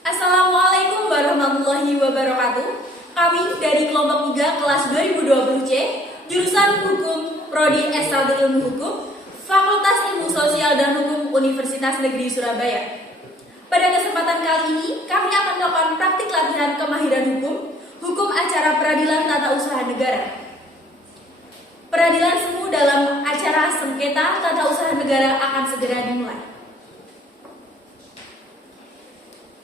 Assalamualaikum warahmatullahi wabarakatuh. Kami dari kelompok 3 kelas 2020C, jurusan Hukum, Prodi S1 Ilmu Hukum, Fakultas Ilmu Sosial dan Hukum Universitas Negeri Surabaya. Pada kesempatan kali ini, kami akan melakukan praktik latihan kemahiran hukum acara peradilan tata usaha negara. Peradilan semu dalam acara sengketa tata usaha negara akan segera dimulai.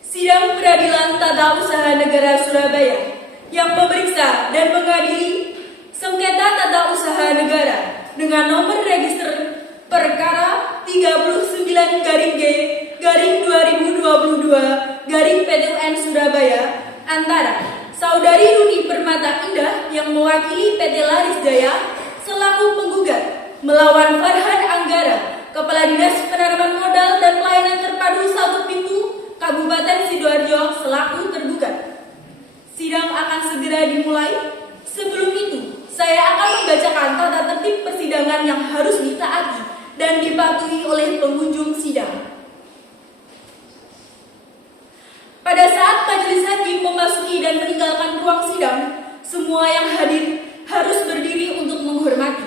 Sidang Peradilan Tata Usaha Negara Surabaya yang memeriksa dan mengadili sengketa tata usaha negara dengan nomor register perkara 39-G-2022-PT UN Surabaya antara Saudari Runi Permata Indah yang mewakili PT Laris Jaya selaku penggugat melawan Farhan Anggara, Kepala Dinas Penanaman Modal dan Pelayanan Terpadu 1 Pintu Kabupaten Sidoarjo selaku tergugat. Sidang akan segera dimulai. Sebelum itu, saya akan membacakan tata tertib persidangan yang harus ditaati dan dipatuhi oleh pengunjung sidang. Pada saat majelis hakim memasuki dan meninggalkan ruang sidang, semua yang hadir harus berdiri untuk menghormati.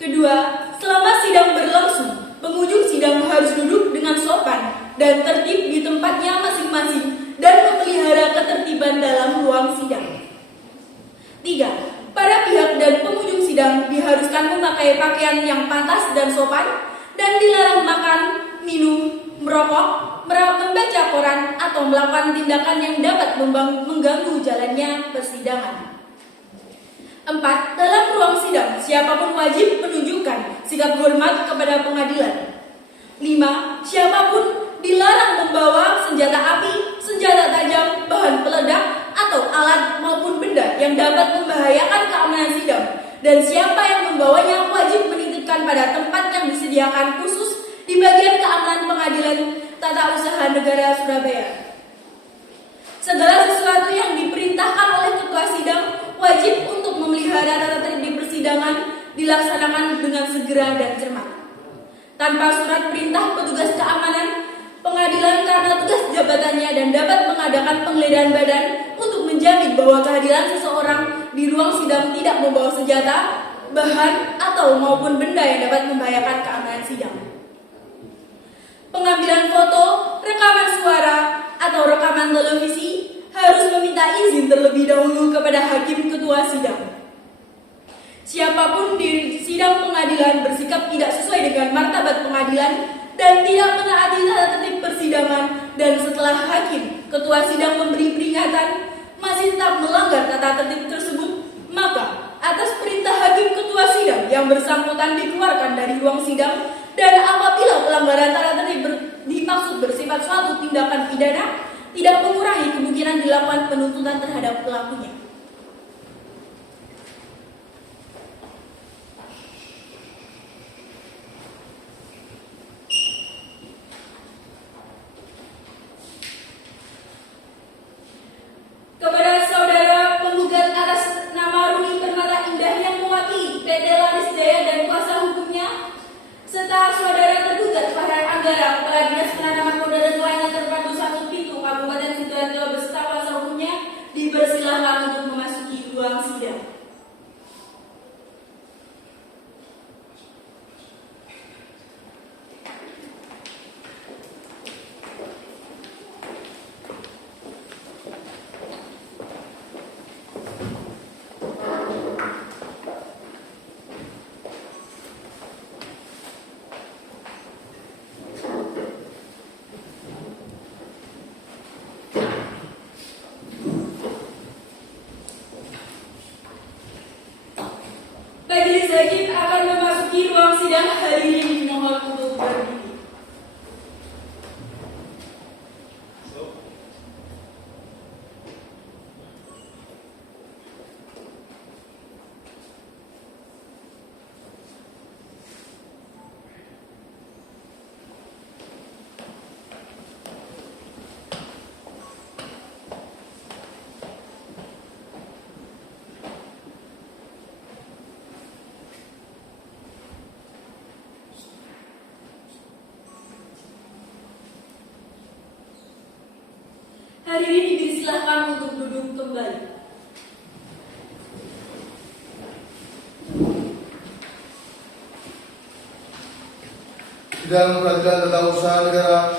Kedua, selama sidang berlangsung, pengunjung sidang harus duduk dengan sopan dan tertib di tempatnya masing-masing dan memelihara ketertiban dalam ruang sidang. 3. Para pihak dan pengunjung sidang diharuskan memakai pakaian yang pantas dan sopan dan dilarang makan, minum, merokok, membaca koran atau melakukan tindakan yang dapat mengganggu jalannya persidangan. 4. Dalam ruang sidang, siapapun wajib menunjukkan sikap hormat kepada pengadilan. 5. Siapapun dilarang membawa senjata api, senjata tajam, bahan peledak, atau alat maupun benda yang dapat membahayakan keamanan sidang. Dan siapa yang membawanya wajib menitipkan pada tempat yang disediakan khusus di bagian keamanan Pengadilan Tata Usaha Negara Surabaya. Segala sesuatu yang diperintahkan oleh ketua sidang wajib untuk memelihara tata tertib di persidangan dilaksanakan dengan segera dan cermat. Tanpa surat perintah petugas keamanan pengadilan karena tugas jabatannya dan dapat mengadakan penggeledahan badan untuk menjamin bahwa kehadiran seseorang di ruang sidang tidak membawa senjata, bahan, atau maupun benda yang dapat membahayakan keamanan sidang. Pengambilan foto, rekaman suara, atau rekaman televisi harus meminta izin terlebih dahulu kepada hakim ketua sidang. Siapapun di sidang pengadilan bersikap tidak sesuai dengan martabat pengadilan dan tidak menaati tata tertib persidangan dan setelah hakim ketua sidang memberi peringatan masih tetap melanggar tata tertib tersebut, maka atas perintah hakim ketua sidang yang bersangkutan dikeluarkan dari ruang sidang dan apabila pelanggaran tata tertib dimaksud bersifat suatu tindakan pidana tidak mengurangi kemungkinan dilakukan penuntutan terhadap pelakunya. Kepada saudara penggugat atas nama Runi Permata Indah yang mewakili PT Laris Jaya dan kuasa hukumnya, serta saudara tergugat Farhan Anggara, Kepala Dinas Penanaman Modal dan Pelayanan Terpadu 1 Pintu Kabupaten Sidoarjo beserta kuasa hukumnya, dipersilahkan untuk memasuki ruang sidang. Majelis hakim akan memasuki ruang sidang. Hadirin dimohon untuk berdiri. Hadirin dipersilahkan untuk duduk kembali. Sidang Peradilan Tata Usaha Negara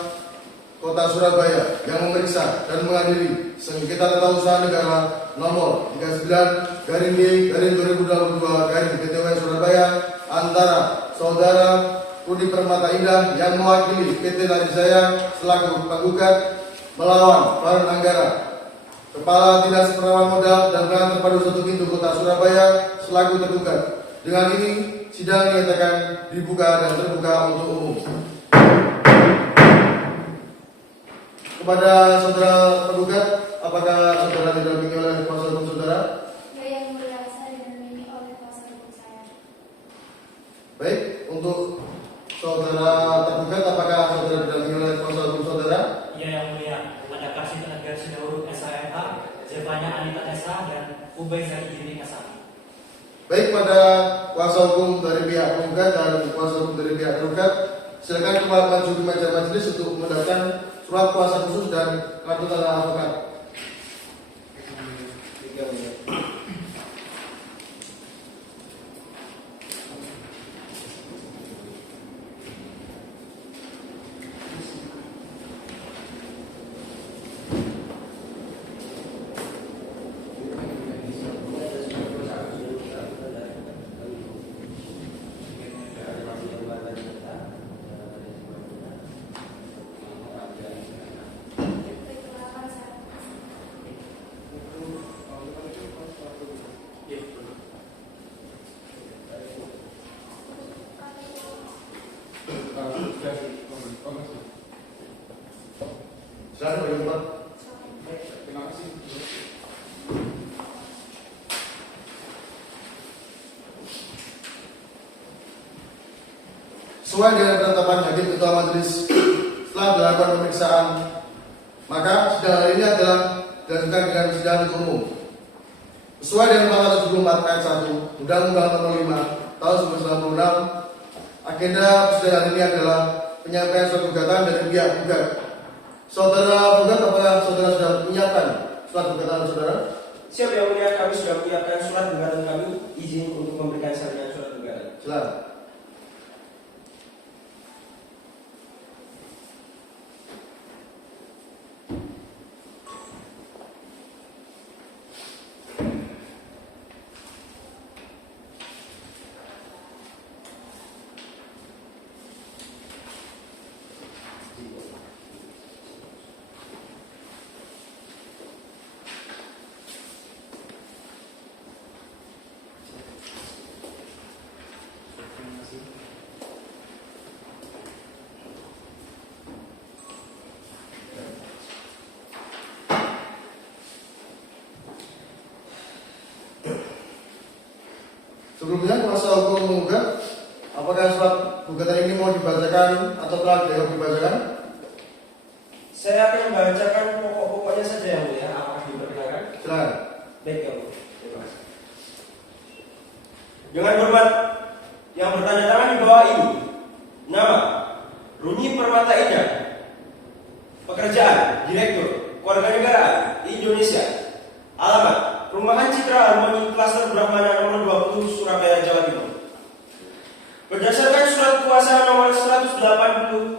Kota Surabaya yang memeriksa dan mengadili sengketa tata usaha negara nomor 39/D/2022 Surabaya antara Saudara Rudi Permata Indah yang mewakili PT Ladijaya selaku penggugat melawan Farhan Anggara, Kepala Dinas Penanaman Modal dan Bank Terpadu Satu Pintu Kota Surabaya selaku tergugat. Dengan ini sidang dinyatakan dibuka dan terbuka untuk umum. Kepada saudara tergugat, apakah saudara didampingi oleh kuasa hukum saudara? Ya, yang mulia, saya didampingi oleh kuasa hukum saya. Baik, untuk saudara tergugat, apakah saudara didampingi oleh kuasa hukum saudara? Ya, yang mulia, ada Kasih Tenaga Sidauruk SHMH, Jevanya Anita Esa, dan Ubay Zaki Jiri Esa. Baik, pada kuasa hukum dari pihak penggugat dan kuasa hukum dari pihak tergugat, silakan maju di meja majelis untuk mendapatkan surat kuasa khusus dan kartu tanda advokat. Silakan bagi tempat. Terima kasih. Sesuai dengan penetapan hakim ketua majelis, setelah dilakukan pemeriksaan, maka sidang hari ini adalah dilanjutkan dengan sidang umum. Sesuai dengan pasal 74 ayat 1 Undang-Undang Nomor 5 Tahun 1996, agenda sidang hari ini adalah penyampaian surat gugatan dari pihak gugat. Saudara gugat, apakah saudara sudah menyiapkan surat gugatan saudara? Siap, yang mulia, kami sudah menyiapkan surat gugatan kami. Izin untuk memberikan salinan surat gugatan. Silakan. Sebelumnya kuasa hukum menggugat, apakah surat gugatan ini mau dibacakan atau telah dibacakan? Saya akan membacakan pokok-pokoknya saja, yang mulia. Apakah diperkenalkan? Silakan. Baik, yang mulia. Terima kasih. Dengan hormat, yang bertanda tangan di bawah ini: nama Rudi Permata Indah, pekerjaan Direktur Kewarganegaraan Indonesia, alamat Perumahan Citra Harmoni Klaster Brahmana nomor 20 Surabaya, Jawa Timur. Berdasarkan surat kuasa nomor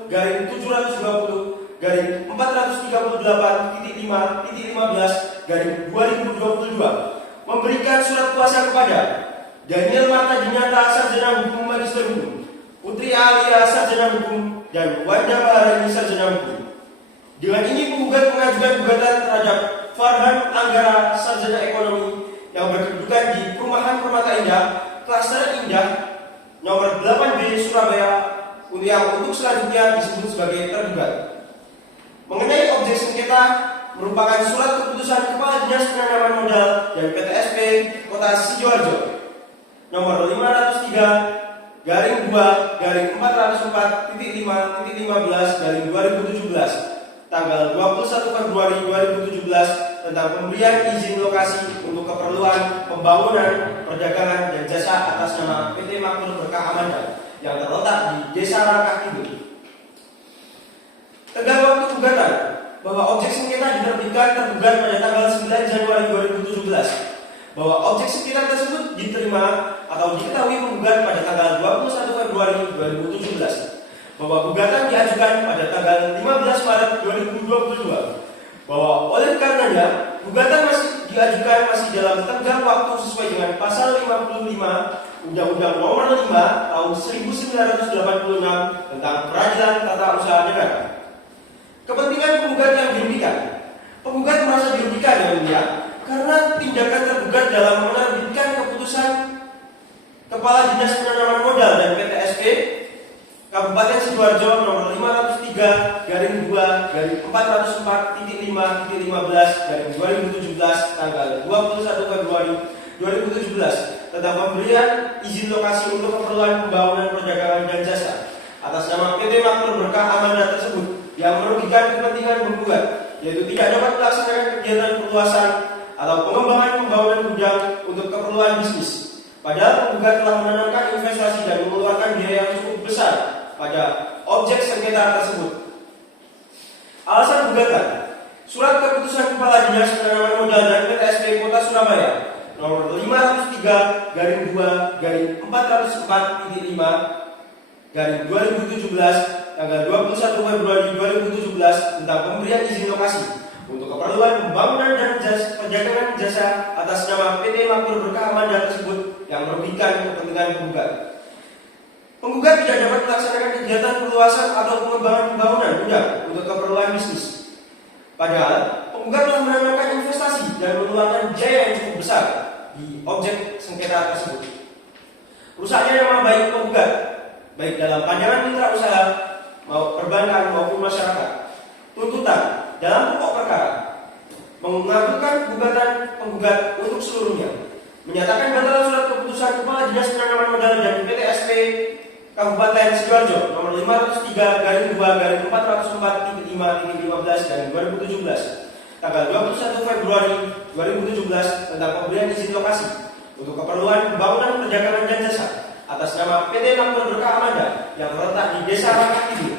180/738/438.5/2022 memberikan surat kuasa kepada Daniel Marta Dinata, Sarjana Hukum Magister Hukum, Putri Alia, Sarjana Hukum, dan Wanda Maharani, Sarjana Hukum. Dengan ini penggugat mengajukan gugatan terhadap Farhan Anggara, Sarjana Ekonomi, yang berkedudukan di Perumahan Permata Indah, Klaster Indah, nomor 8B Surabaya, yang untuk selanjutnya disebut sebagai tergugat. Mengenai objek sengketa merupakan surat keputusan Kepala Dinas Penanaman Modal dan PTSP Kota Sidoarjo nomor 503/404.5/2017 tanggal 21 Februari 2017 tentang pemberian izin lokasi untuk keperluan pembangunan, perdagangan, dan jasa atas nama PT Makmur Berkah Amanda yang terletak di Desa Rangkah Kidul. Tenggang waktu gugatan bahwa objek sengketa diterbitkan tergugat pada tanggal 9 Januari 2017, bahwa objek sengketa tersebut diterima atau diketahui penggugat pada tanggal 21 Februari 2017, bahwa gugatan diajukan pada tanggal 15 Maret 2022, bahwa oleh karenanya gugatan masih diajukan masih dalam tenggang waktu sesuai dengan pasal 55 Undang-Undang Nomor 5 Tahun 1986 tentang Peradilan Tata Usaha Negara. Kepentingan penggugat yang dirugikan. Penggugat merasa dirugikan yang mulia karena tindakan tergugat dalam menerbitkan keputusan Kepala Dinas Penanaman Modal dan PTSP Kabupaten Sidoarjo nomor 503/404.5/2017 tanggal 21 Februari 2017 tentang pemberian izin lokasi untuk keperluan pembangunan perdagangan dan jasa atas nama PT Makmur Berkah Amanda tersebut yang merugikan kepentingan penggugat, yaitu tidak dapat melaksanakan kegiatan perluasan atau pengembangan pembangunan gudang untuk keperluan bisnis. Padahal penggugat telah menanamkan investasi dan mengeluarkan biaya yang cukup besar pada objek sengketa tersebut. Alasan gugatan: Surat Keputusan Kepala Dinas Penanaman Modal dan PTSP Kota Surabaya nomor 503/404.5/2017 tanggal 21 Februari 2017 tentang pemberian izin lokasi untuk keperluan pembangunan dan perdagangan jasa atas nama PT Makmur Berkah Amanda tersebut yang merugikan kepentingan penggugat. Penggugat tidak dapat melaksanakan kegiatan perluasan atau pengembangan pembangunan gudang untuk keperluan bisnis. Padahal penggugat telah menanamkan investasi dan mengeluarkan biaya yang cukup besar di objek sengketa tersebut. Rusaknya nama baik penggugat, baik dalam pandangan mitra usaha, perbankan maupun masyarakat. Tuntutan dalam pokok perkara mengabulkan gugatan penggugat untuk seluruhnya, menyatakan batalan surat keputusan Kepala Dinas Penanaman Modal dan PTSP Kabupaten Sidoarjo nomor 503/404.5/2017 tanggal 21 Februari 2017 tentang pemberian izin lokasi untuk keperluan pembangunan perdagangan dan jasa atas nama PT Makmur Berkah Amanda yang terletak di Desa Rangka Kidul.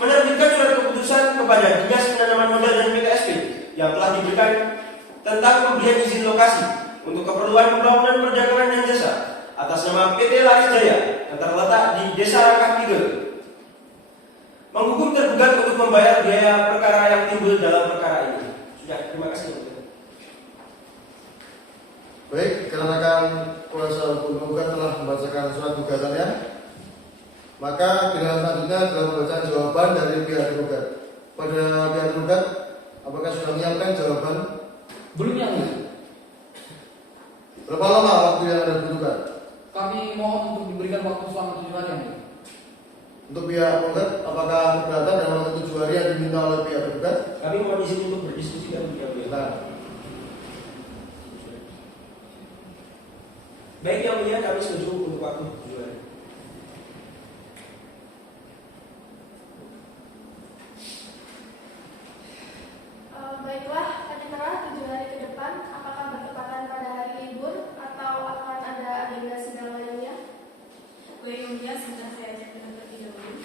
Menerbitkan surat keputusan kepada Dinas Penanaman Modal dan PTSP yang telah diberikan tentang pemberian izin lokasi untuk keperluan pembangunan perdagangan dan jasa atas nama PT Laris Jaya yang terletak di Desa Rangka Kidul. Menghukum tergugat untuk membayar biaya perkara yang timbul dalam perkara ini. Sudah, terima kasih. Baik, dikarenakan kuasa hukum penggugat telah membacakan surat gugatannya, maka dengan selanjutnya adalah pembacaan jawaban dari pihak tergugat. Pada pihak tergugat, apakah sudah menyiapkan jawaban? Belum yang mulia. Berapa lama waktu yang Anda butuhkan? Kami mohon untuk diberikan waktu selama 7 hari yang mulia. Untuk pihak penggugat, apakah keberatan dalam waktu 7 hari yang diminta oleh pihak tergugat? Kami mohon izin untuk berdiskusi dan menjawab. Nah, Baik yang mulia, kami setuju untuk waktu 7 hari. Baiklah, Panitera, 7 hari ke depan, apakah bertepatan pada hari libur atau akan ada agenda sidang lainnya? Baik, Yang Mulia, sebentar saya cek terlebih dahulu.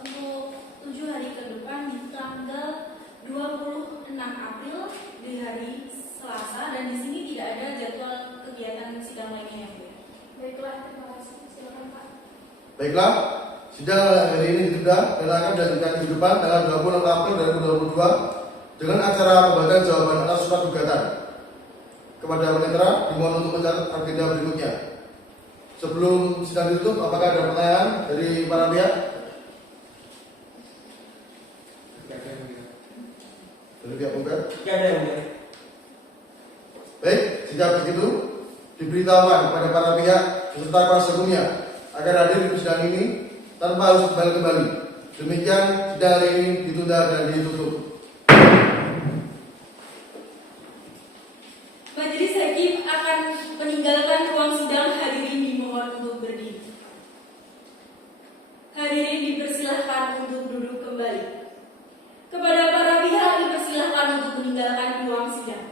Untuk 7 hari ke depan di tanggal 26 April di hari Selasa, dan di sini tidak ada jadwal kegiatan sidang lainnya, Yang Mulia. Baiklah, terima kasih. Silakan Pak. baiklah, sidang hari ini ditunda dan akan dilanjutkan di depan tanggal 26 April 2022 dengan acara pembacaan jawaban atas surat gugatan. Kepada penetra dimohon untuk mencatat agenda berikutnya. Sebelum sidang ditutup, apakah ada pertanyaan dari para pihak? Dari pihak penggugat? Ya, ada yang mulia. Baik, jika begitu diberitahukan kepada para pihak beserta kuasa hukumnya agar hadir di sidang ini tanpa harus kembali. Demikian sidang hari ini ditunda dan ditutup. Majelis Hakim akan meninggalkan ruang sidang. Hadirin dimohon untuk berdiri. Hadirin dipersilahkan untuk duduk kembali. Kepada para pihak dipersilahkan untuk meninggalkan ruang sidang.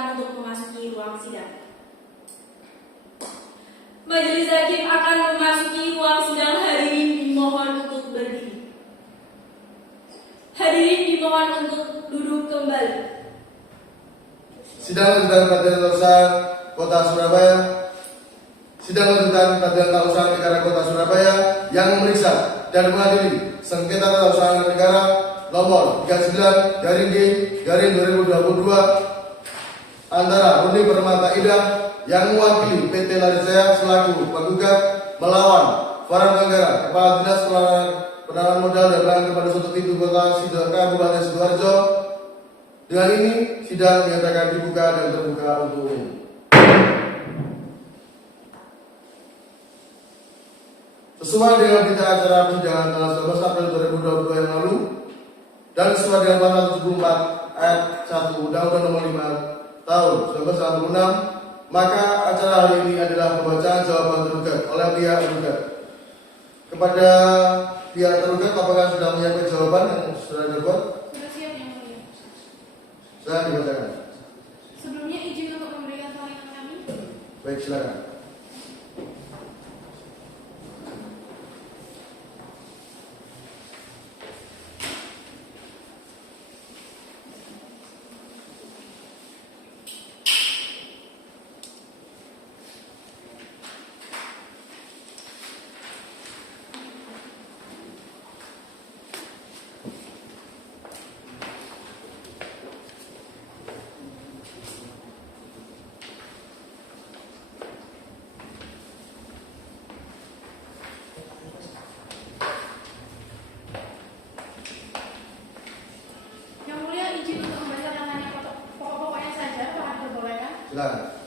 dipersilahkan untuk memasuki ruang sidang. Majelis hakim akan memasuki ruang sidang. Hadirin dimohon untuk berdiri. Hadirin dimohon untuk duduk kembali. Sidang lanjutan Pengadilan Tata Usaha Kota Surabaya. Sidang lanjutan Pengadilan Tata Usaha Negara Kota Surabaya yang memeriksa dan mengadili sengketa tata usaha negara nomor 39/G/2022 antara Runi Permata Indah yang mewakili PT Larisaya selaku penggugat melawan Farhan Anggara, Kepala Dinas Penanaman Modal dan Bank kepada suatu pintu kota Kabupaten Sidoarjo. Dengan ini sidang dinyatakan dibuka dan terbuka untuk umum. Sesuai dengan berita acara persidangan tanggal 11 April 2022 yang lalu dan sesuai dengan pasal 74 ayat 1 Undang-Undang Nomor 5 Tahun 1996, maka acara hari ini adalah pembacaan jawaban tergugat oleh pihak tergugat. Kepada pihak tergugat, apakah sudah menyiapkan jawaban yang sudah dibuat? Sudah siap yang mulia. Saya dibacakan. Sebelumnya izin untuk memberikan salinan kami. Baik, silakan. Yang mulia izin untuk membacakan hanya pokok-pokoknya saja, apakah diperbolehkan? Silakan.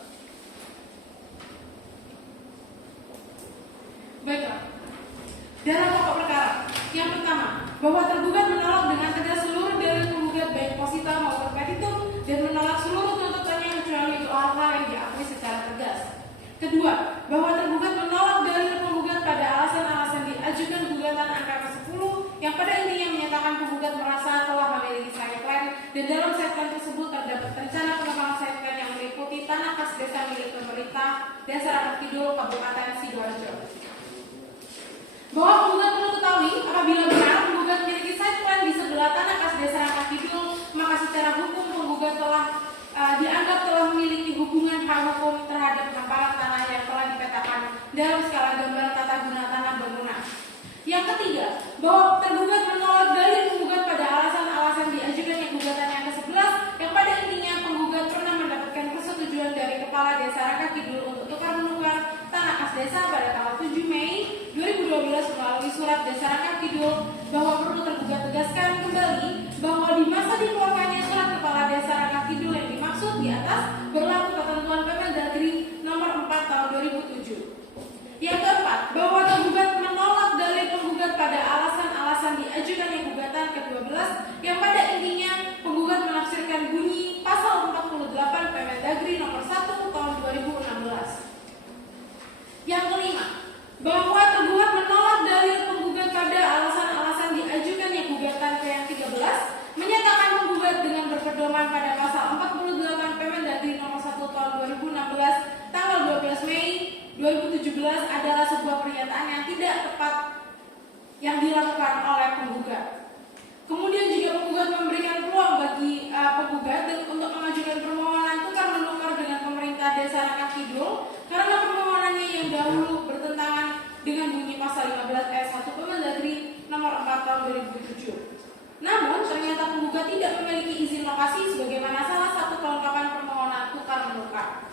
Baiklah. Dalam pokok perkara, yang pertama, bahwa tergugat menolak dengan tegas seluruh dalil penggugat baik posita maupun petitum dan menolak seluruh tuntutannya kecuali itu hal-hal yang diakui secara tegas. Kedua, bahwa tergugat menolak dalil penggugat pada alasan-alasan diajukan gugatan angka ke-10 yang pada intinya menyatakan penggugat merasa telah memiliki site plan dan dalam site plan tersebut terdapat rencana pengembangan site plan yang meliputi tanah kas desa milik pemerintah Desa Rakyat Kidul Kabupaten Sidoarjo. Bahwa penggugat perlu ketahui apabila benar penggugat memiliki site plan di sebelah tanah kas Desa Rakyat Kidul, maka secara hukum penggugat telah dianggap telah memiliki hubungan hak hukum terhadap hamparan tanah yang telah dipetakan dalam skala gambar tata guna tanah bangunan. Yang ketiga, bahwa tergugat menolak dalil penggugat pada alasan-alasan diajukannya gugatan yang ke-11 yang pada intinya penggugat pernah mendapatkan persetujuan dari Kepala Desa Rakyat Kidul untuk tukar menukar tanah kas desa pada tanggal 7 Mei 2012 melalui surat Desa Rakyat Kidul, bahwa perlu tergugat tegaskan kembali bahwa di masa dikeluarkannya surat Kepala Desa Rakyat Kidul yang dimaksud di atas berlaku ketentuan Permendagri nomor 4 tahun 2007. Yang keempat, bahwa tergugat menolak dalil penggugat pada alasan-alasan diajukannya gugatan ke-12 yang pada intinya penggugat menafsirkan bunyi pasal 48 Permendagri nomor 1 tahun 2016. Yang kelima, bahwa tergugat menolak dalil penggugat pada alasan-alasan diajukannya gugatan ke yang 13 menyatakan penggugat dengan berpedoman pada pasal 48 Permendagri nomor 1 tahun 2016 tanggal 12 Mei 2017 adalah sebuah pernyataan yang tidak tepat yang dilakukan oleh penggugat. Kemudian juga penggugat memberikan peluang bagi penggugat untuk mengajukan permohonan tukar menukar dengan pemerintah Desa Rakyat Kidul karena permohonannya yang dahulu bertentangan dengan bunyi pasal 15 ayat 1 Permendagri nomor 4 tahun 2007. Namun ternyata penggugat tidak memiliki izin lokasi sebagaimana salah satu kelengkapan permohonan tukar menukar.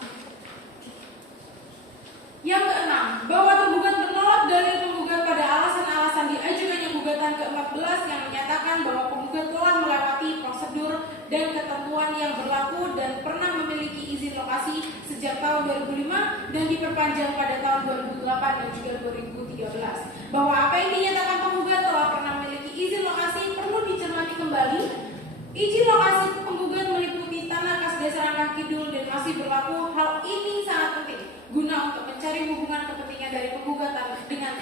Yang keenam, bahwa tergugat menolak dalil penggugat pada alasan-alasan diajukannya gugatan ke-14 yang menyatakan bahwa penggugat telah melewati prosedur dan ketentuan yang berlaku dan pernah memiliki izin lokasi sejak tahun 2005 dan diperpanjang pada tahun 2008 dan juga 2013. Bahwa apa yang dinyatakan penggugat telah pernah memiliki izin lokasi perlu dicermati kembali. Izin lokasi penggugat meliputi tanah kas Desa Rakyat Kidul dan masih berlaku. Hal ini sangat penting guna untuk mencari hubungan kepentingan dari penggugat dengan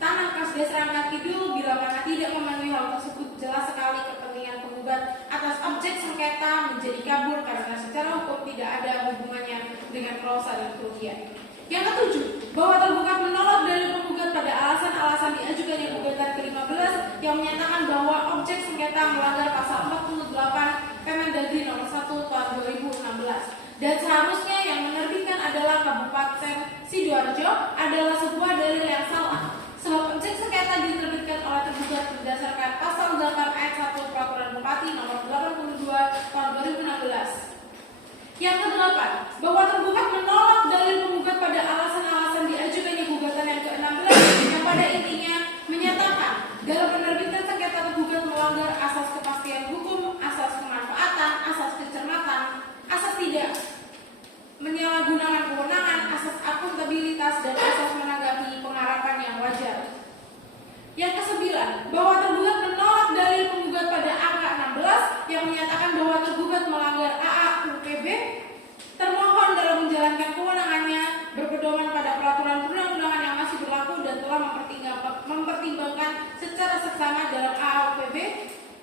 tanah kas Desa Rakyat Kidul bila mana tidak memenuhi hal tersebut jelas sekali kepentingan penggugat atas objek sengketa menjadi kabur karena secara hukum tidak ada hubungannya dengan klausa dan kerugian. Yang ketujuh, bahwa tergugat menolak dalil penggugat pada alasan-alasan diajukannya gugatan ke-15 yang menyatakan bahwa objek sengketa melanggar pasal 48 Permendagri nomor 1 tahun 2016 dan seharusnya yang menerbitkan adalah Kabupaten Sidoarjo adalah sebuah dalil yang salah. Sebab objek sengketa diterbitkan oleh tergugat berdasarkan pasal 8 ayat 1 Peraturan Bupati nomor 82 tahun 2016. Yang kedelapan, bahwa tergugat menolak dalil penggugat pada alasan-alasan diajukannya gugatan yang ke-16 yang pada intinya menyatakan dalam menerbitkan sengketa tergugat melanggar asas kepastian hukum, asas kemanfaatan, asas kecermatan, asas tidak menyalahgunakan kewenangan, asas akuntabilitas, dan asas menanggapi pengharapan yang wajar. Yang kesembilan, bahwa tergugat menolak dalil penggugat pada angka 16 yang menyatakan bahwa tergugat melanggar AAUPB. Termohon dalam menjalankan kewenangannya berpedoman pada peraturan perundang-undangan yang masih berlaku dan telah mempertimbangkan secara seksama dalam AAUPB.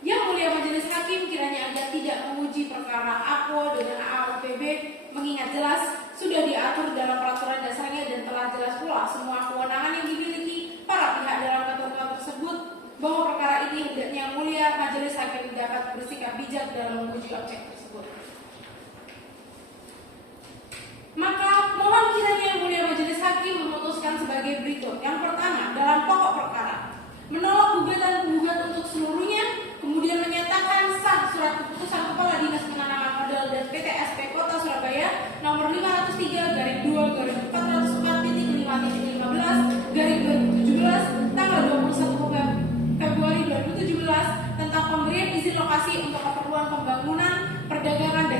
Yang mulia majelis hakim kiranya agar tidak menguji perkara APO dengan AAUPB mengingat jelas sudah diatur dalam peraturan dasarnya dan telah jelas pula semua kewenangan yang dimiliki para pihak dalam ketentuan tersebut bahwa perkara ini hendaknya mulia majelis hakim dapat bersikap bijak dalam menguji objek tersebut. Maka mohon kiranya yang mulia majelis hakim memutuskan sebagai berikut. Yang pertama, dalam pokok perkara menolak gugatan penggugat untuk seluruhnya, kemudian menyatakan sah surat keputusan Kepala Dinas Penanaman Modal dan PTSP Kota Surabaya nomor 503/2/404.5.15/2017 tanggal 21 Februari 2017 tentang pemberian izin lokasi untuk keperluan pembangunan, perdagangan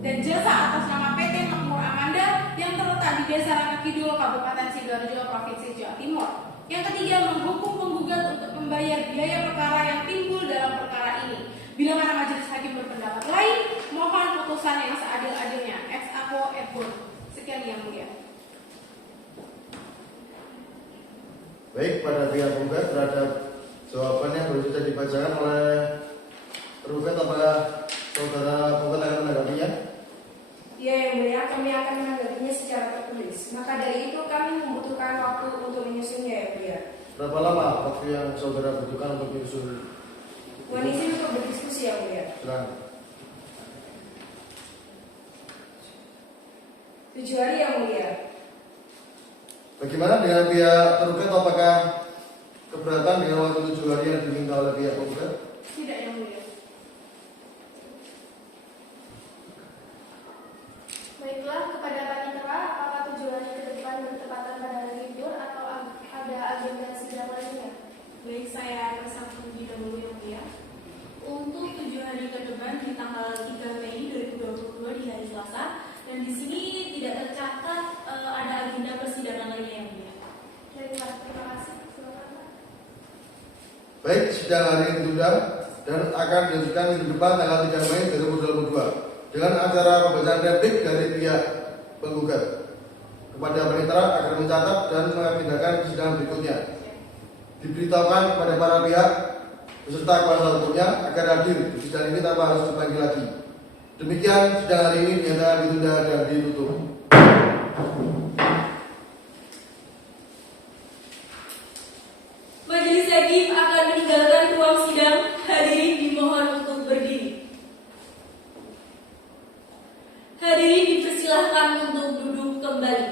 dan jasa atas nama PT Makmur Amanda yang terletak di Desa Rangat Kidul, Kabupaten Sidoarjo, Provinsi Jawa Timur. Yang ketiga, menghukum penggugat untuk membayar biaya perkara yang timbul dalam perkara ini. Bila mana majelis hakim berpendapat lain, mohon putusan yang seadil-adilnya. Ex apo et bon. Sekian yang mulia. Baik, pada pihak penggugat terhadap jawaban yang baru saja dibacakan oleh tergugat, apakah saudara penggugat akan menanggapinya? Ya, yang mulia, kami akan menanggapinya secara tertulis. Maka dari itu kami membutuhkan waktu untuk menyusunnya, ya mulia. Berapa lama waktu yang saudara butuhkan untuk menyusun? Mohon izin untuk berdiskusi, ya mulia. Silakan. 7 hari, ya mulia. Bagaimana dengan pihak tergugat, apakah keberatan dengan waktu 7 hari yang diminta oleh pihak penggugat? Tidak, yang mulia. Baiklah, kepada panitera, apakah 7 hari ke depan bertepatan pada hari libur atau ada agenda sidang lainnya? Baik, saya pesan terlebih dahulu yang mulia. Untuk 7 hari ke depan di tanggal 3 Mei 2022 di hari Selasa, dan di sini tidak tercatat ada agenda persidangan lainnya yang mulia. Baiklah, terima kasih. Silakan, Pak. Baik, sidang hari ini ditunda dan akan dilanjutkan minggu depan tanggal 3 Mei 2022 dengan acara pembacaan replik dari pihak penggugat. Kepada panitera agar mencatat dan mengagendakan sidang berikutnya. Diberitahukan kepada para pihak beserta kuasa hukumnya agar hadir di sidang ini tanpa harus dipanggil lagi. Demikian sidang hari ini dinyatakan ditunda dan ditutup. Majelis hakim akan meninggalkan ruang sidang. Hadirin dimohon untuk berdiri. Hadirin dipersilahkan untuk duduk kembali.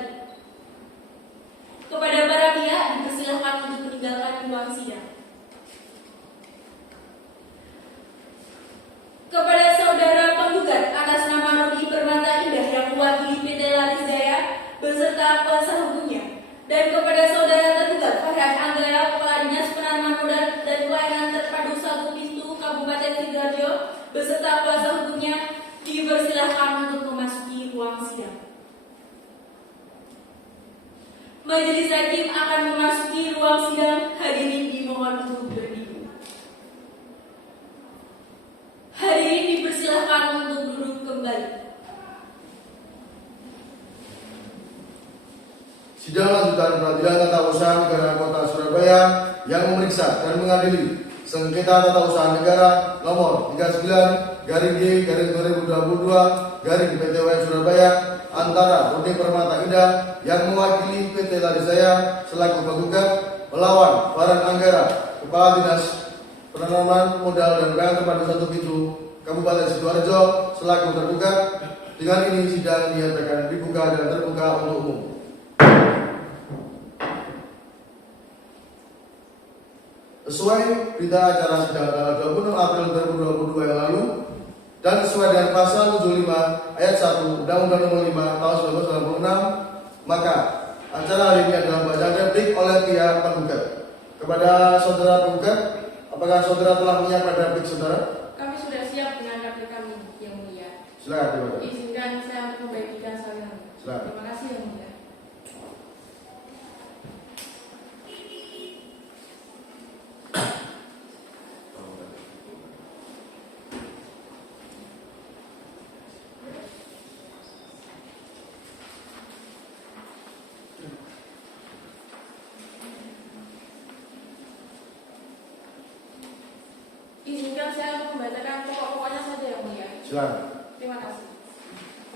Kepada para pihak dipersilahkan untuk meninggalkan ruang sidang. Kepada saudara penggugat atas nama Robi Permata Indah yang mewakili PT Laris Jaya beserta kuasa hukumnya, dan kepada saudara tergugat Farhan Anggara, Kepala Dinas Penanaman Modal dan Pelayanan Terpadu 1 Pintu Kabupaten Sidoarjo beserta kuasa hukumnya, dipersilahkan untuk memasuki ruang sidang. Majelis hakim akan memasuki ruang sidang. Hadirin dimohon untuk berdiri. Hadirin dipersilahkan untuk duduk kembali. Sidang lanjutan peradilan tata usaha negara Kota Surabaya yang memeriksa dan mengadili sengketa tata usaha negara nomor 39 garing D garing 2022 garing PT UN Surabaya antara Rudi Permata Indah yang mewakili PT Larisaya selaku penggugat melawan Farhan Anggara, Kepala Dinas Penanaman Modal dan Bank Terpadu 1 Pintu Kabupaten Sidoarjo selaku tergugat. Dengan ini sidang dinyatakan dibuka dan terbuka untuk umum. Sesuai berita acara sidang tanggal 26 April 2022 yang lalu dan sesuai dengan pasal 75 ayat 1 Undang-Undang Nomor 5 Tahun 1996, maka acara hari ini adalah bacaan replik oleh pihak penggugat. Kepada saudara penggugat, apakah saudara telah menyiapkan replik saudara? Kami sudah siap dengan replik kami, Yang Mulia. Silakan. Izinkan saya untuk membagikan salinan. Silakan. Terima kasih, Yang Mulia. Izinkan saya untuk membacakan pokok-pokoknya saja, Yang Mulia. Silakan. Terima kasih.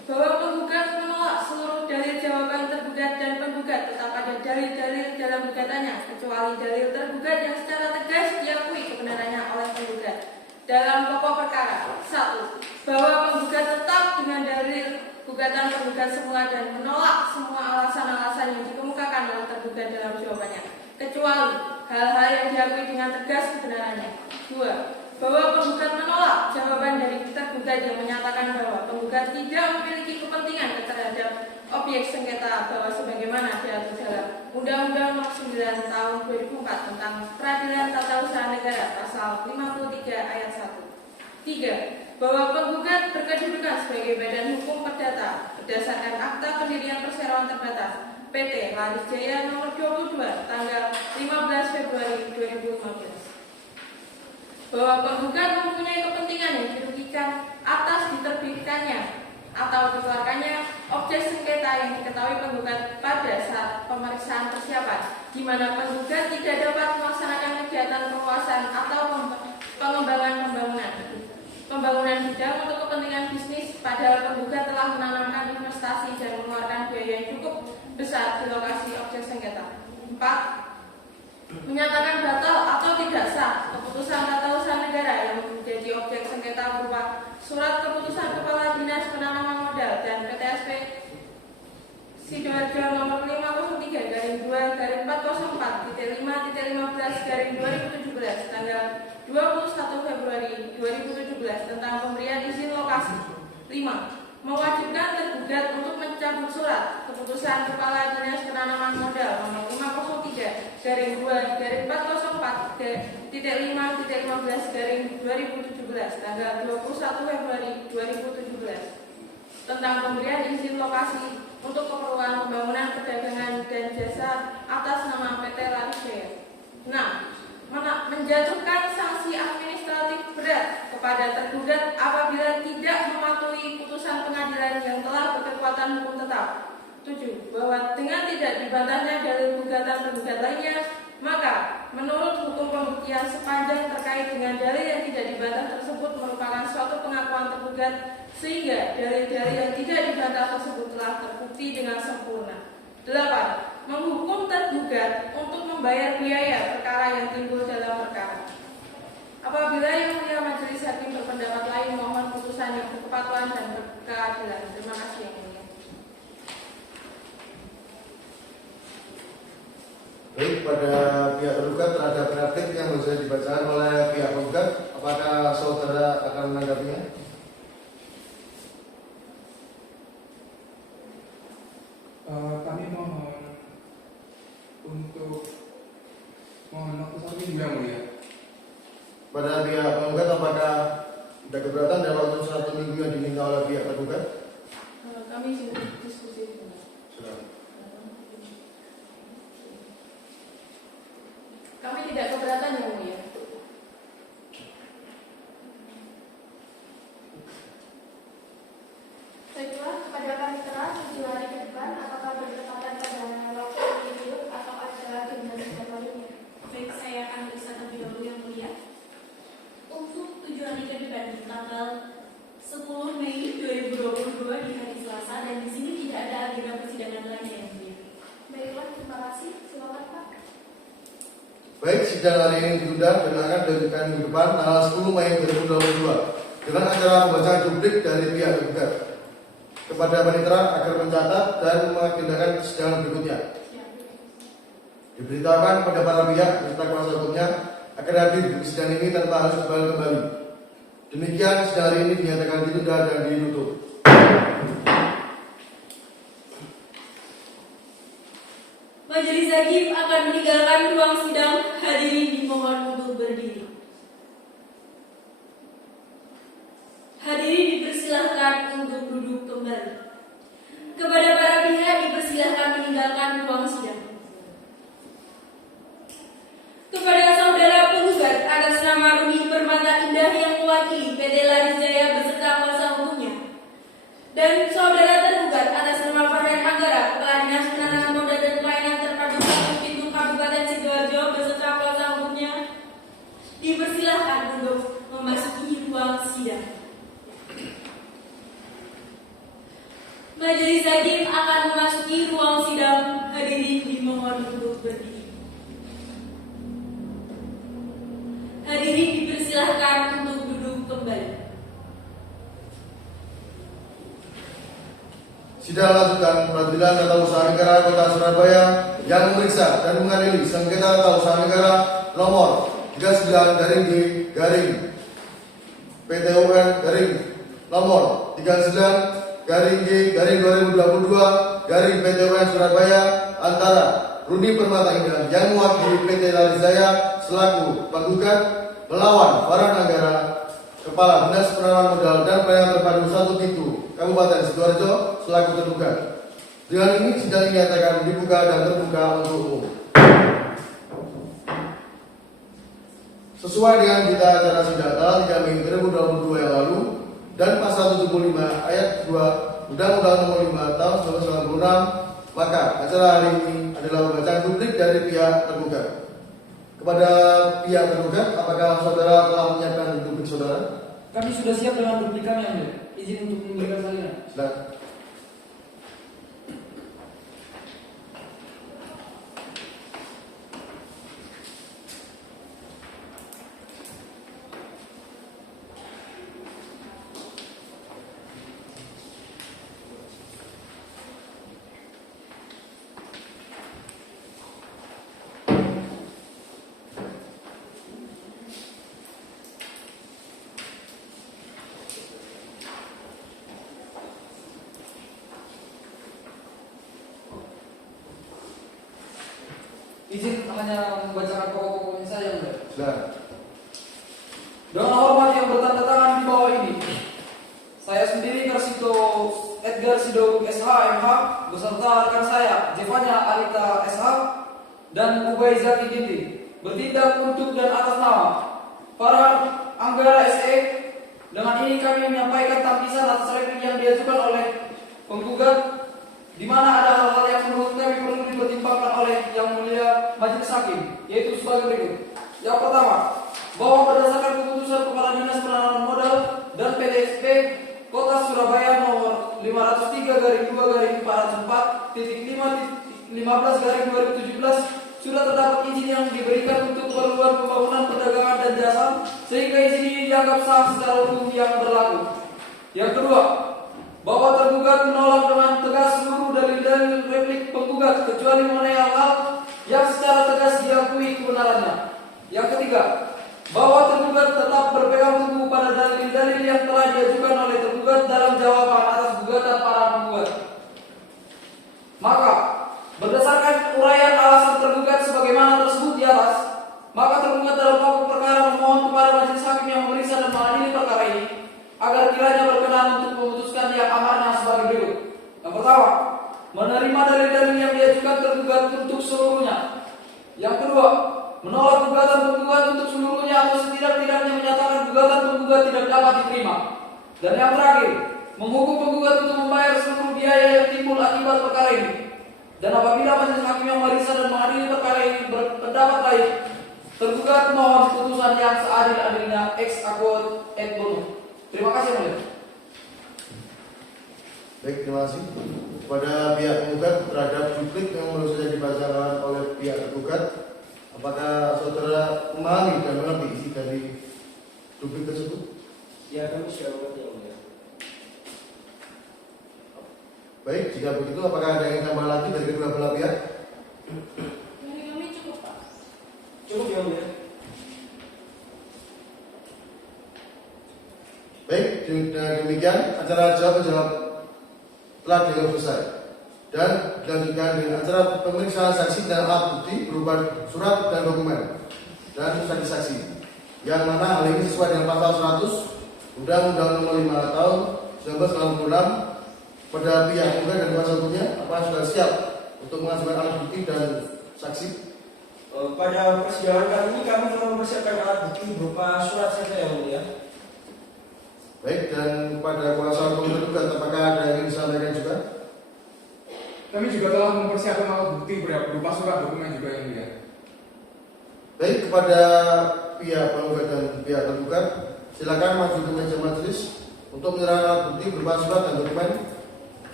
Bahwa penggugat menolak seluruh dalil jawaban tergugat dan penggugat tetap ada dalil-dalil dalam gugatannya kecuali dalil tergugat yang secara tegas diakui kebenarannya oleh penggugat. Dalam pokok perkara 1. Bahwa penggugat tetap dengan dalil gugatan penggugat semula dan menolak semua alasan-alasan yang dikemukakan oleh tergugat dalam jawabannya kecuali hal-hal yang diakui dengan tegas kebenarannya. 2. Bahwa penggugat menolak jawaban dari tergugat yang menyatakan bahwa penggugat tidak memiliki kepentingan terhadap objek sengketa bahwa sebagaimana diatur dalam Undang-Undang Nomor 9 Tahun 2004 tentang Peradilan Tata Usaha Negara Pasal 53 Ayat 1. 3. Bahwa penggugat berkedudukan sebagai badan hukum perdata berdasarkan Akta Pendirian Perseroan Terbatas PT Larisjaya Nomor 22 tanggal 15 Februari 2015. Bahwa penggugat mempunyai kepentingan yang dirugikan atas diterbitkannya atau dikeluarkannya objek sengketa yang diketahui penggugat pada saat pemeriksaan persiapan, di mana penggugat tidak dapat melaksanakan kegiatan penguasaan atau pengembangan pembangunan bidang untuk kepentingan bisnis, padahal penggugat telah menanamkan investasi dan mengeluarkan biaya yang cukup besar di lokasi objek sengketa. 4. Menyatakan batal atau tidak sah keputusan tata usaha negara yang menjadi objek sengketa berupa surat keputusan Kepala Dinas Penanaman Modal dan PTSP Sidoarjo nomor 503/404.5.15/2017 tanggal 21 Februari 2017 tentang pemberian izin lokasi. 5. Mewajibkan tergugat untuk mencabut surat keputusan Kepala Dinas Penanaman Modal nomor 503/404.5.15/2017 tanggal 21 Februari 2017 tentang pemberian izin lokasi untuk keperluan pembangunan perdagangan dan jasa atas nama PT Larisjaya. 6. Menjatuhkan sanksi administratif berat kepada tergugat apabila tidak mematuhi putusan pengadilan yang telah berkekuatan hukum tetap. 7. Bahwa dengan tidak dibantahnya dalil gugatan tergugat lainnya, maka menurut hukum pembuktian sepanjang terkait dengan dalil yang tidak dibantah tersebut merupakan suatu pengakuan tergugat sehingga dalil-dalil yang tidak dibantah tersebut telah terbukti dengan sempurna. 8. Menghukum tergugat untuk membayar biaya perkara yang timbul dalam perkara. Apabila Yang Mulia Majelis Hakim berpendapat lain, mohon putusan yang berkepatuhan dan berkeadilan. Terima kasih Yang Mulia. Baik, pada pihak tergugat terhadap replik yang bisa dibacakan oleh pihak penggugat, apakah saudara akan menanggapinya? Kami mohon untuk waktu 1 minggu Yang Mulia. Pada pihak penggugat, apakah ada keberatan dalam waktu 1 minggu yang diminta oleh pihak tergugat? Kami sudah diskusi. Silakan. Kami tidak keberatan Yang Mulia. Baiklah, kepada panitera 7 hari ke depan, apakah bertepatan pada waktu libur atau ada agenda sidang lainnya? Baik, saya akan periksa terlebih dahulu Yang Mulia. sidang hari ini ditunda dan akan dilanjutkan minggu depan tanggal 10 Mei 2022 dengan acara pembacaan duplik dari pihak tergugat kepada panitera agar mencatat dan mengagendakan persidangan berikutnya. Diberitakan kepada para pihak serta kuasa hukumnya akan hadir di sidang ini tanpa harus kembali. Demikian sidang hari ini dinyatakan ditunda dan ditutup. Majelis Hakim akan meninggalkan ruang sidang. Hadirin dimohon untuk berdiri. Hadirin dipersilahkan untuk duduk kembali. Kepada para pihak dipersilahkan meninggalkan ruang sidang. Kepada saudara penggugat atas nama Rudi Permata Indah yang mewakili PT Laris Jaya beserta kuasa hukumnya, dan saudara tergugat atas nama Farhan Anggara, Kepala Dinas Penanaman Modal dan Pelayanan Terpadu Pintu Kabupaten Sidoarjo beserta kuasa hukumnya, dipersilahkan untuk memasuki ruang sidang. Majelis Hakim akan memasuki ruang sidang. Hadirin dimohon untuk berdiri. Hadirin dipersilahkan untuk duduk kembali. Sidang lanjutan Peradilan Tata Usaha Negara Kota Surabaya yang memeriksa dan mengadili sengketa tata usaha negara nomor 39-G PTUN nomor 39-G 2022 PTUN Surabaya antara Rudi Permata Indah yang mewakili PT Laris Jaya selaku penggugat melawan Farhan Anggara, Kepala Dinas Penanaman Modal dan Pelayanan Terpadu 1 Pintu Kabupaten Sidoarjo selaku tergugat. Dengan ini sidang dinyatakan dibuka dan terbuka untuk umum. Sesuai dengan berita acara sidang tanggal 3 Mei 2022 yang lalu dan pasal 75 ayat 2 Undang-Undang Nomor 5 Tahun 1996, maka acara hari ini adalah pembacaan publik dari pihak tergugat. Kepada pihak tergugat, apakah saudara telah menyiapkan duplik saudara? Kami sudah siap dengan duplik kami, yang mulia. Izin untuk memberikan salinan. Silakan. Izin hanya membacakan pokok-pokoknya saja, yang mulia. Silakan. Dengan hormat yang bertanda tangan di bawah ini, saya sendiri Karsito Edgar Sidoruk SH MH beserta rekan saya Jevanya Arita SH dan Ubay Zaki Ginting bertindak untuk dan atas nama Farhan Anggara SE. Dengan ini kami menyampaikan tampisan atas replik yang diajukan oleh penggugat, di mana ada hal-hal yang menurut kami perlu dipertimbangkan oleh Yang Mulia Majelis Hakim, yaitu sebagai berikut. Yang pertama, bahwa berdasarkan keputusan Kepala Dinas Penanaman Modal dan PTSP Kota Surabaya nomor 503/204.5/2017 sudah terdapat izin yang diberikan untuk keperluan pembangunan perdagangan dan jasa, sehingga izin ini dianggap sah secara hukum yang berlaku. Yang kedua, bahwa tergugat menolak dengan tegas seluruh dalil-dalil replik penggugat kecuali mengenai hal-hal yang secara tegas diakui kebenarannya. Yang ketiga, bahwa tergugat tetap berpegang teguh pada dalil-dalil yang telah diajukan oleh tergugat dalam jawaban atas gugatan para penggugat. Maka, berdasarkan uraian alasan tergugat sebagaimana tersebut di atas, maka tergugat dalam pokok perkara memohon kepada majelis hakim yang memeriksa dan mengadili perkara ini agar kiranya berkenan untuk memutuskan yang amanah sebagai berikut. Yang pertama, menerima dalil-dalil yang diajukan tergugat untuk seluruhnya. Yang kedua, menolak gugatan penggugat untuk seluruhnya atau setidak-tidaknya menyatakan gugatan penggugat tidak dapat diterima. Dan yang terakhir, menghukum penggugat untuk membayar seluruh biaya yang timbul akibat perkara ini. Dan apabila majelis hakim yang memeriksa dan mengadili perkara ini berpendapat lain, tergugat mohon putusan yang seadil-adilnya ex aequo et bonum. Terima kasih, Mulia. Baik, terima kasih kepada pihak penggugat terhadap duplik yang baru saja dibacakan oleh pihak tergugat. Apakah saudara memahami dan mengerti isi dari duplik tersebut? Ya, kami sudah mengerti yang mulia. Baik, jika begitu apakah ada yang tambah lagi dari kedua belah pihak? Dari kami cukup, Pak. Cukup yang mulia. Baik, dengan demikian acara jawab menjawab telah dianggap selesai dan dilanjutkan dengan acara pemeriksaan saksi dan alat bukti berupa surat dan dokumen dan saksi-saksi yang mana hal ini sesuai dengan pasal 100 Undang-Undang Nomor 5 Tahun 1996 pada pihak juga dan kuasa hukumnya. Apakah sudah siap untuk mengajukan alat bukti dan saksi? Pada persidangan kali ini kami telah mempersiapkan alat bukti berupa surat saja yang mulia. Baik, dan kepada kuasa hukum tergugat apakah ada yang ingin disampaikan juga? Kami juga telah mempersiapkan alat bukti berupa surat dokumen juga yang mulia. Baik, kepada pihak penggugat dan pihak tergugat, silakan maju ke meja majelis untuk menyerahkan alat bukti berupa surat dan dokumen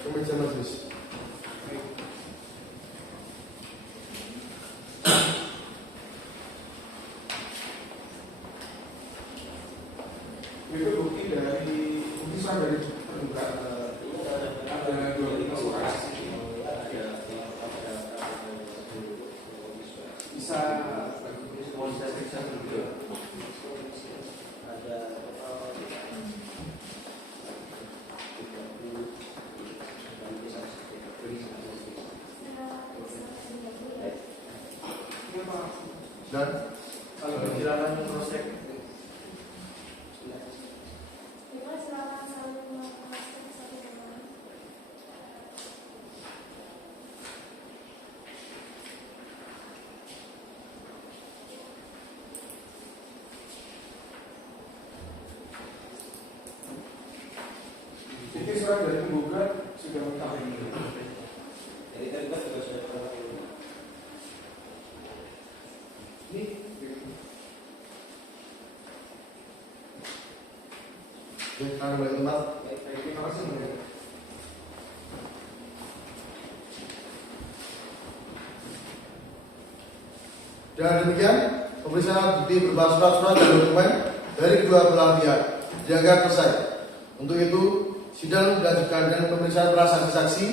ke meja majelis. Itu bukti dari putusan dari tergugat. Ada 25 surat. Bisa Dan Kalau silakan proses. Baiklah, silakan saling mengatakan satu sama lain. ini surat dari penggugat sudah mengetahui. Jadi tergugat juga sudah pernah. Ini silakan kembali ke tempat. terima kasih mulia. Dengan demikian, pemeriksaan alat bukti berupa surat-surat dan dokumen dari kedua belah pihak dianggap selesai. Untuk itu, sidang dilanjutkan dengan pemeriksaan para saksi-saksi,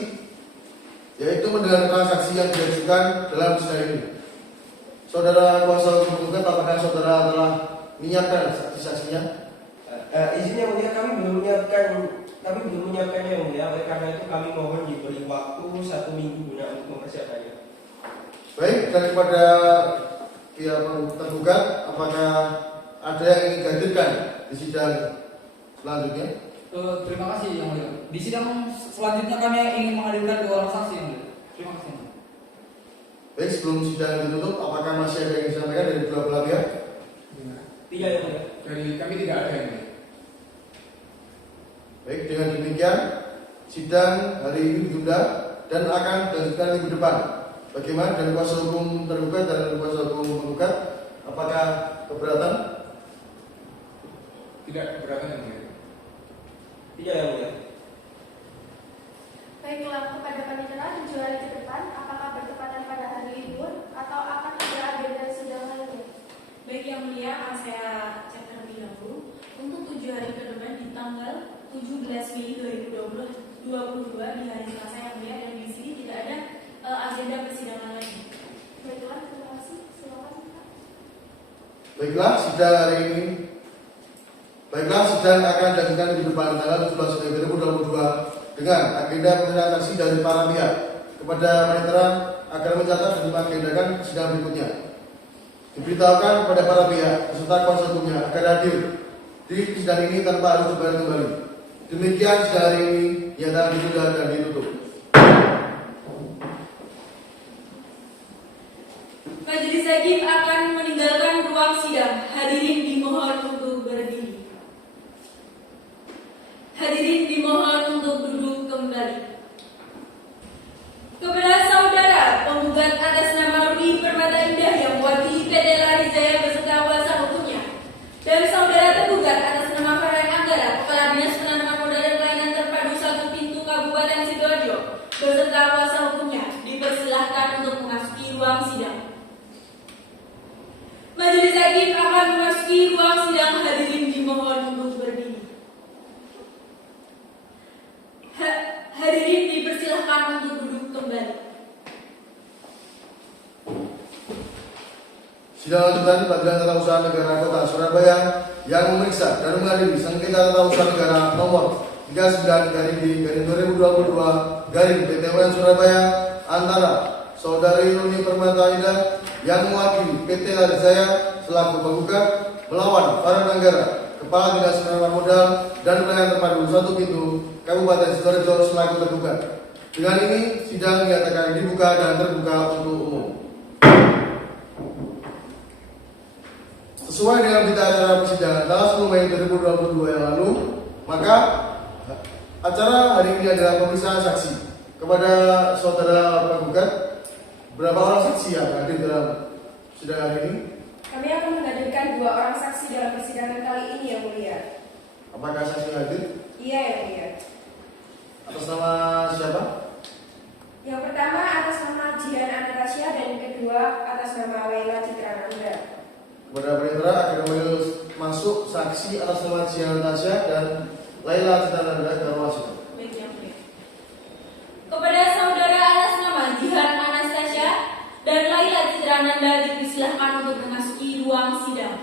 yaitu mendengarkan saksi yang diajukan dalam sidang ini. Saudara kuasa hukum penggugat, apakah saudara telah menyiapkan saksi-saksinya? Izinnya mulia, kami belum menyiapkannya yang mulia. Oleh karena itu kami mohon diberi waktu 1 minggu guna untuk mempersiapkannya. Baik, daripada pihak tergugat, apakah ada yang ingin dihadirkan di sidang selanjutnya? Terima kasih yang mulia. Di sidang selanjutnya kami ingin menghadirkan 2 orang saksi yang mulia. Terima kasih. Yang mulia. Baik, sebelum sidang ditutup, apakah masih ada yang disampaikan dari dua belah pihak? Tidak yang mulia. Dari kami tidak ada yang mulia. Baik, dengan demikian sidang hari ini ditunda dan akan dilanjutkan minggu depan. Bagaimana dengan kuasa hukum tergugat dan kuasa hukum penggugat? Apakah keberatan? Tidak keberatan yang mulia. Tidak yang mulia. Baiklah, kepada panitera 7 hari ke depan, apakah bertepatan pada hari libur atau akan ada agenda sidang lainnya? Baik yang mulia, akan saya cek terlebih dahulu. Untuk 7 hari ke depan di tanggal 17 Mei 2022 di hari Selasa yang mulia, dan di sini tidak ada agenda persidangan lagi. Baiklah, terima kasih. Silakan, Pak. Baiklah, sidang hari ini. Baiklah, sidang akan dilanjutkan di depan tanggal 17 Mei 2022 dengan agenda pemeriksaan saksi dari para pihak. Kepada panitera agar mencatat dan mengagendakan sidang berikutnya. Diberitahukan kepada para pihak beserta kuasa hukumnya agar hadir di sidang ini tanpa harus dibayar kembali. Demikian sidang hari ini nyatakan ditunda dan ditutup. Majelis hakim akan meninggalkan ruang sidang. Hadirin dimohon untuk berdiri. Hadirin dimohon untuk duduk kembali. Kepada saudara penggugat atas nama Rudi Permata Indah yang mewakili PT Lari Jaya beserta kuasa hukumnya, dan saudara tergugat atas nama Farhan Anggara, Kepala Dinas Penanaman Modal dan Pelayanan Terpadu 1 Pintu Kabupaten Sidoarjo beserta kuasa hukumnya, dipersilahkan untuk memasuki ruang sidang. Sidang lanjutan Pengadilan Tata Usaha Negara Kota Surabaya yang memeriksa dan mengadili sengketa tata usaha negara nomor 39/2022 Surabaya antara Saudari Runi Permata Indah yang mewakili PT Ladisaya selaku penggugat melawan Farhan Anggara, Kepala Dinas Penanaman Modal dan Pelayanan Terpadu 1 Pintu Kabupaten Sidoarjo selaku tergugat. Dengan ini sidang dinyatakan dibuka dan terbuka untuk umum. Sesuai dengan berita acara persidangan tanggal 10 Mei 2022 yang lalu, maka acara hari ini adalah pemeriksaan saksi kepada saudara penggugat. Berapa orang saksi yang hadir dalam sidang hari ini? Kami akan menghadirkan 2 orang saksi dalam persidangan kali ini, Yang Mulia. Apakah saksi hadir? Iya, Yang Mulia. Atas nama siapa? Yang pertama atas nama Jihan Anastasia dan yang kedua atas nama Laila Citra Nanda. Kepada penentara akan memanggil masuk saksi atas nama Jihan Anastasia dan Laila Citra Nanda ke ruang sidang. Baik, Yang Mulia. Kepada saudara atas nama Jihan Anastasia dan Laila Citra Nanda dipersilahkan untuk memasuki ruang sidang.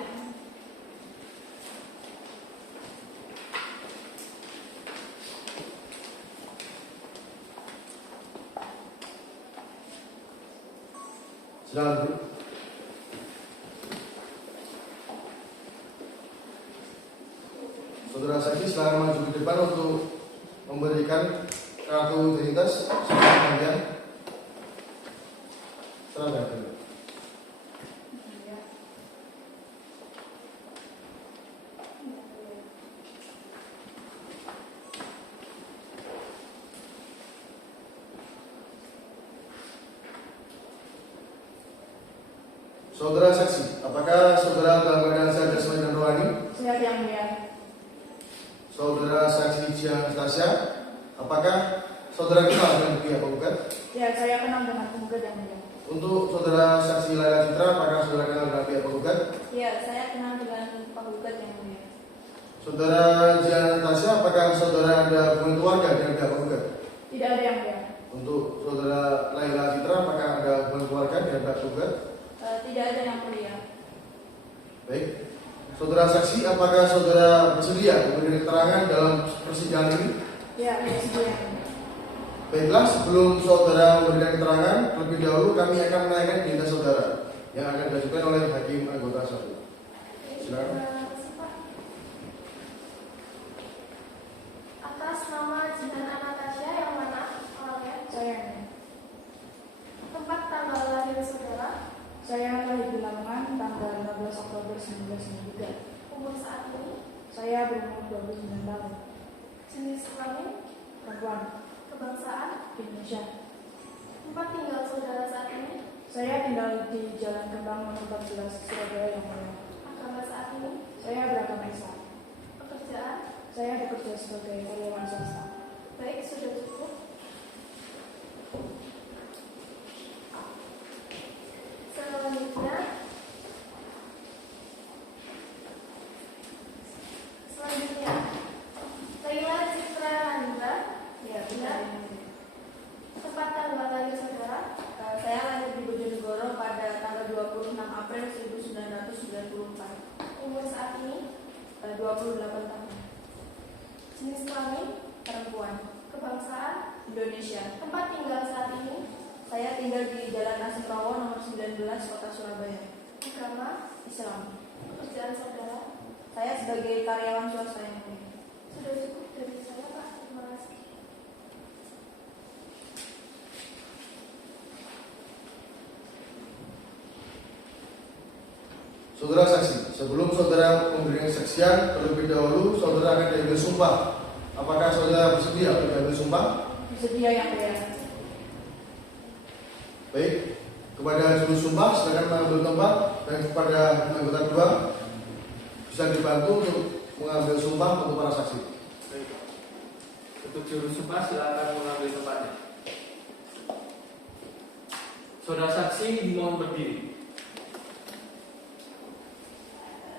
Silakan dulu. Saudara saksi silakan maju ke depan untuk memberikan kartu identitas serta panggilan. Silakan. Saudara saksi, apakah saudara dalam keadaan sehat jasmani dan rohani? Siap, Yang Mulia. Saudara saksi Jihan Anastasia, apakah saudara kenal dengan pihak penggugat? Ya, saya kenal dengan penggugat, Yang Mulia. Untuk saudara saksi Laila Citra, apakah saudara kenal dengan pihak penggugat? Ya, saya kenal dengan penggugat, Yang Mulia. Saudara Jihan Anastasia, apakah saudara ada hubungan keluarga dengan pihak penggugat? Tidak ada, Yang Mulia. Untuk saudara Laila Citra, apakah ada hubungan keluarga dengan pihak penggugat? Tidak ada, Yang Mulia. Baik. Saudara saksi, apakah saudara bersedia memberikan keterangan dalam persidangan ini? Ya, bersedia, Yang Mulia. Baiklah, sebelum saudara memberikan keterangan, terlebih dahulu kami akan menanyakan identitas saudara yang akan diajukan oleh hakim anggota 1. Silakan. Atas nama Jihan Anastasia yang mana orangnya? Saya, Tempat tanggal lahir saudara? saya lahir di Lamongan tanggal 15 Oktober 1993. Umur saat ini? Saya berumur 29 tahun. Jenis kelamin? Perempuan. Kebangsaan? Indonesia. Tempat tinggal saudara saat ini? Saya tinggal di Jalan Kembang nomor 14 Surabaya, Yang Mulia. Agama saat ini? Saya beragama Islam. Pekerjaan? Saya bekerja sebagai karyawan swasta. Baik, sudah cukup. Selanjutnya, Laila Citra Nanda. Ya, benar. Tempat tanggal lahir saudara? Saya lahir di Bojonegoro pada tanggal 26 April 1994. Umur saat ini? 28 tahun. Jenis kelamin? Perempuan. Kebangsaan? Indonesia. Tempat tinggal saat ini? Saya tinggal di Jalan Asifrawo nomor 19 Kota Surabaya. Agama? Islam. Pekerjaan saudara? Saya sebagai karyawan swasta, Yang Mulia. Sudah cukup dari saya, Pak. Terima kasih. Saudara saksi, sebelum saudara memberikan kesaksian, terlebih dahulu saudara akan diambil sumpah. Apakah saudara bersedia untuk diambil sumpah? Bersedia, Yang Mulia. Baik, kepada juru sumpah silakan mengambil tempat dan kepada anggota kedua bisa dibantu untuk mengambil sumpah untuk para saksi. Baik. Untuk juru sumpah silakan mengambil tempatnya. Saudara saksi dimohon berdiri.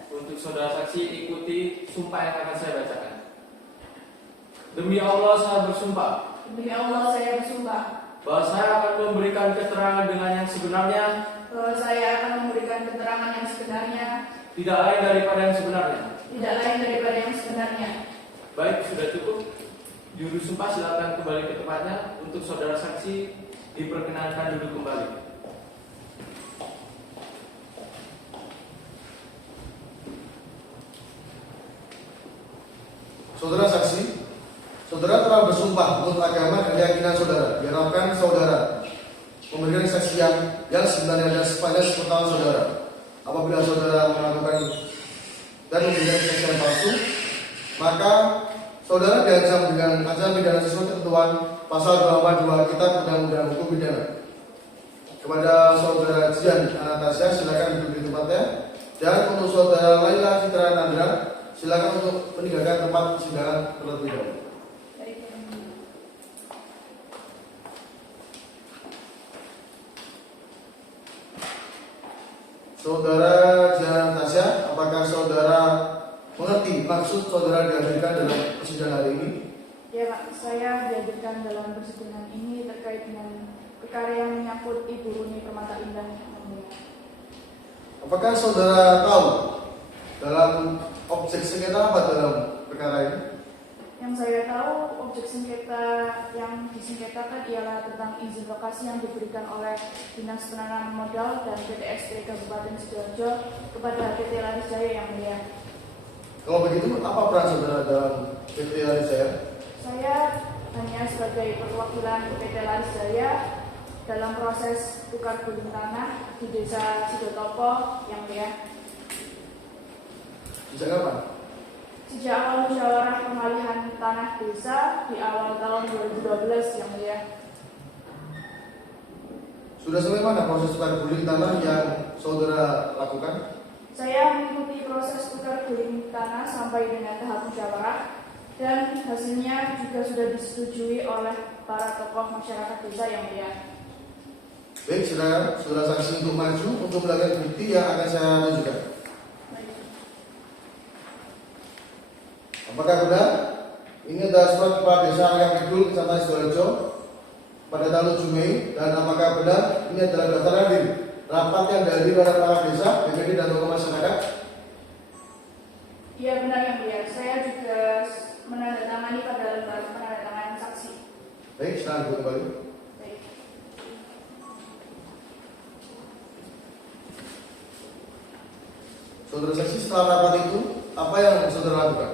Untuk saudara saksi ikuti sumpah yang akan saya bacakan. Demi Allah saya bersumpah. Demi Allah saya bersumpah Bahwa saya akan memberikan keterangan dengan yang sebenarnya. bahwa saya akan memberikan keterangan yang sebenarnya, tidak lain daripada yang sebenarnya. tidak lain daripada yang sebenarnya. Baik, sudah cukup. Juru sumpah silakan kembali ke tempatnya. Untuk saudara saksi diperkenankan duduk kembali. Saudara saksi, saudara telah bersumpah menurut agama dan keyakinan saudara. Diharapkan saudara memberikan kesaksian yang sebenarnya dan sepanjang sepengetahuan saudara. Apabila saudara melakukan dan memberikan kesaksian palsu, maka saudara diancam dengan ancaman pidana sesuai ketentuan pasal 82 Kitab Undang-Undang Hukum Pidana. Kepada saudara Jian Anastasia silakan duduk di tempatnya, dan untuk saudara Laila Citra Nandra silakan untuk meninggalkan tempat persidangan terlebih dahulu. Saudara Jian Anastasia, apakah saudara mengerti maksud saudara dihadirkan dalam persidangan hari ini? Ya Pak, saya dihadirkan dalam persidangan ini terkait dengan perkara yang menyangkut Ibu Runi Permata Indah. Apakah saudara tahu dalam objek sengketa apa dalam perkara ini? Yang saya tahu, objek sengketa yang disengketakan ialah tentang izin lokasi yang diberikan oleh Dinas Penanaman Modal dan PT Ekstri Kabupaten Sidoarjo kepada PT Laris Jaya yang mulia. Kalau begitu, apa peran saudara dalam PT Laris Jaya? Saya hanya sebagai perwakilan PT Laris Jaya dalam proses tukar guling tanah di Desa Sidotopo yang mulia. Sejak kapan? Sejak awal musyawarah pengalihan tanah desa di awal tahun 2012 yang mulia. Sudah sampai mana proses tukar guling tanah yang saudara lakukan? Saya mengikuti proses tukar guling tanah sampai dengan tahap musyawarah dan hasilnya juga sudah disetujui oleh para tokoh masyarakat desa yang mulia. Baik, saudara saksi untuk maju untuk melakukan bukti yang akan saya tunjukkan. Apakah benar? Ini adalah surat kepala desa Aliang Kidul, Kecamatan Sidoarjo pada tanggal 7 Mei. Dan apakah benar ini adalah daftar hadir rapat yang dihadiri oleh kepala desa, BPD dan tokoh masyarakat? Iya benar yang mulia. Saya juga menandatangani pada lembar penandatanganan saksi. Baik, silakan duduk kembali. Baik. Saudara saksi, setelah rapat itu apa yang saudara lakukan?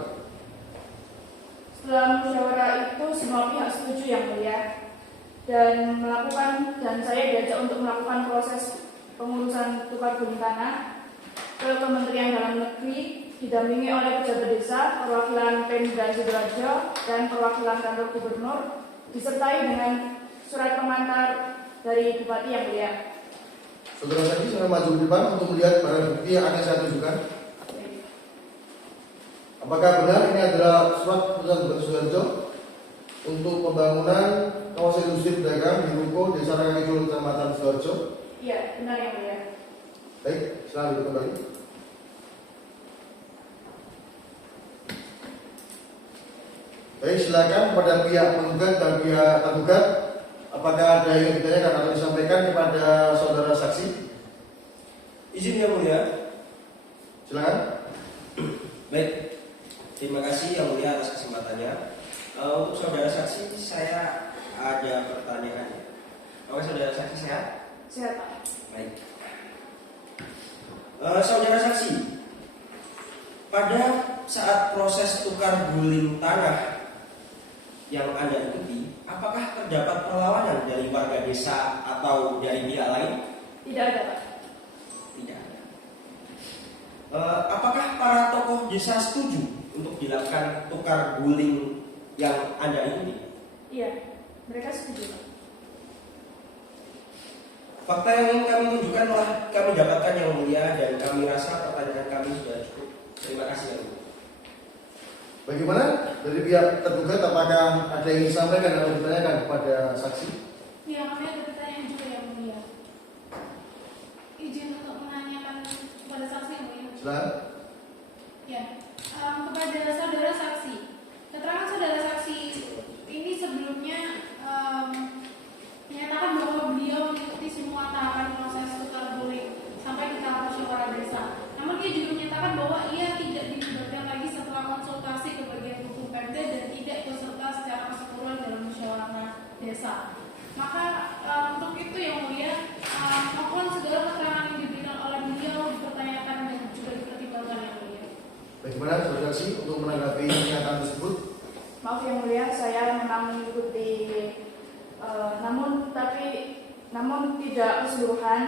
Setelah musyawarah itu semua pihak setuju yang mulia dan saya diajak untuk melakukan proses pengurusan tukar guling tanah ke Kementerian Dalam Negeri didampingi oleh pejabat desa, perwakilan Pemda Sidoarjo dan perwakilan kantor gubernur disertai dengan surat pengantar dari Bupati yang mulia. Saudara saksi, saya maju ke depan untuk melihat barang bukti yang akan saya tunjukkan. Apakah benar ini adalah surat keputusan Bupati Sidoarjo untuk pembangunan kawasan industri pedagang di Ruko Desa Rangkidul, Kecamatan Sidoarjo? Iya, benar yang mulia. Baik, silakan duduk kembali. Baik, silakan kepada pihak penggugat dan pihak tergugat, apakah ada yang ditanyakan atau disampaikan kepada saudara saksi? Izin yang mulia. Silakan. Baik. Terima kasih yang mulia atas kesempatannya. Untuk saudara saksi, saya ada pertanyaan. Oke, saudara saksi sehat? Sehat, Pak. Baik. Saudara saksi, pada saat proses tukar guling tanah yang Anda ikuti, apakah terdapat perlawanan dari warga desa atau dari pihak lain? Tidak ada, Pak. Tidak ada. Apakah para tokoh desa setuju untuk dilakukan tukar guling yang Anda ikuti? Iya, mereka setuju, Pak. Fakta yang ingin kami tunjukkan telah kami dapatkan yang mulia dan kami rasa pertanyaan kami sudah cukup. Terima kasih yang mulia. Bagaimana dari pihak tergugat, apakah ada yang disampaikan atau ditanyakan kepada saksi? Ya, kami ada pertanyaan juga yang mulia. Izin untuk menanyakan kepada saksi yang mulia. Silakan. Ya, kepada saudara saksi, keterangan saudara saksi ini sebelumnya menyatakan bahwa beliau mengikuti semua tahapan proses tukar guling saksi untuk menanggapi pernyataan tersebut. Maaf yang mulia, saya memang mengikuti, namun tidak keseluruhan,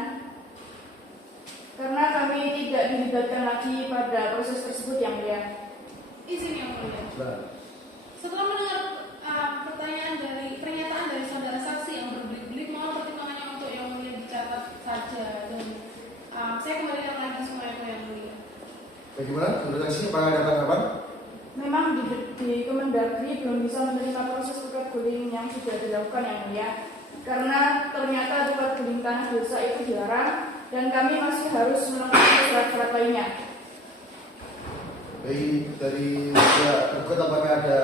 karena kami tidak dilibatkan lagi pada proses tersebut yang mulia. Izin yang mulia. Setelah mendengar pernyataan dari saudara saksi yang berbelit-belit, mohon pertimbangannya untuk yang mulia dicatat saja, dan saya kembalikan lagi semua itu yang mulia. Bagaimana? Saudara saksi, apakah ada tanggapan? Memang di Kemendagri belum bisa menerima proses tukar guling yang sudah dilakukan yang mulia, karena ternyata tukar guling tanah desa itu dilarang dan kami masih harus melengkapi surat-surat lainnya. Baik, dari pihak tergugat apakah ada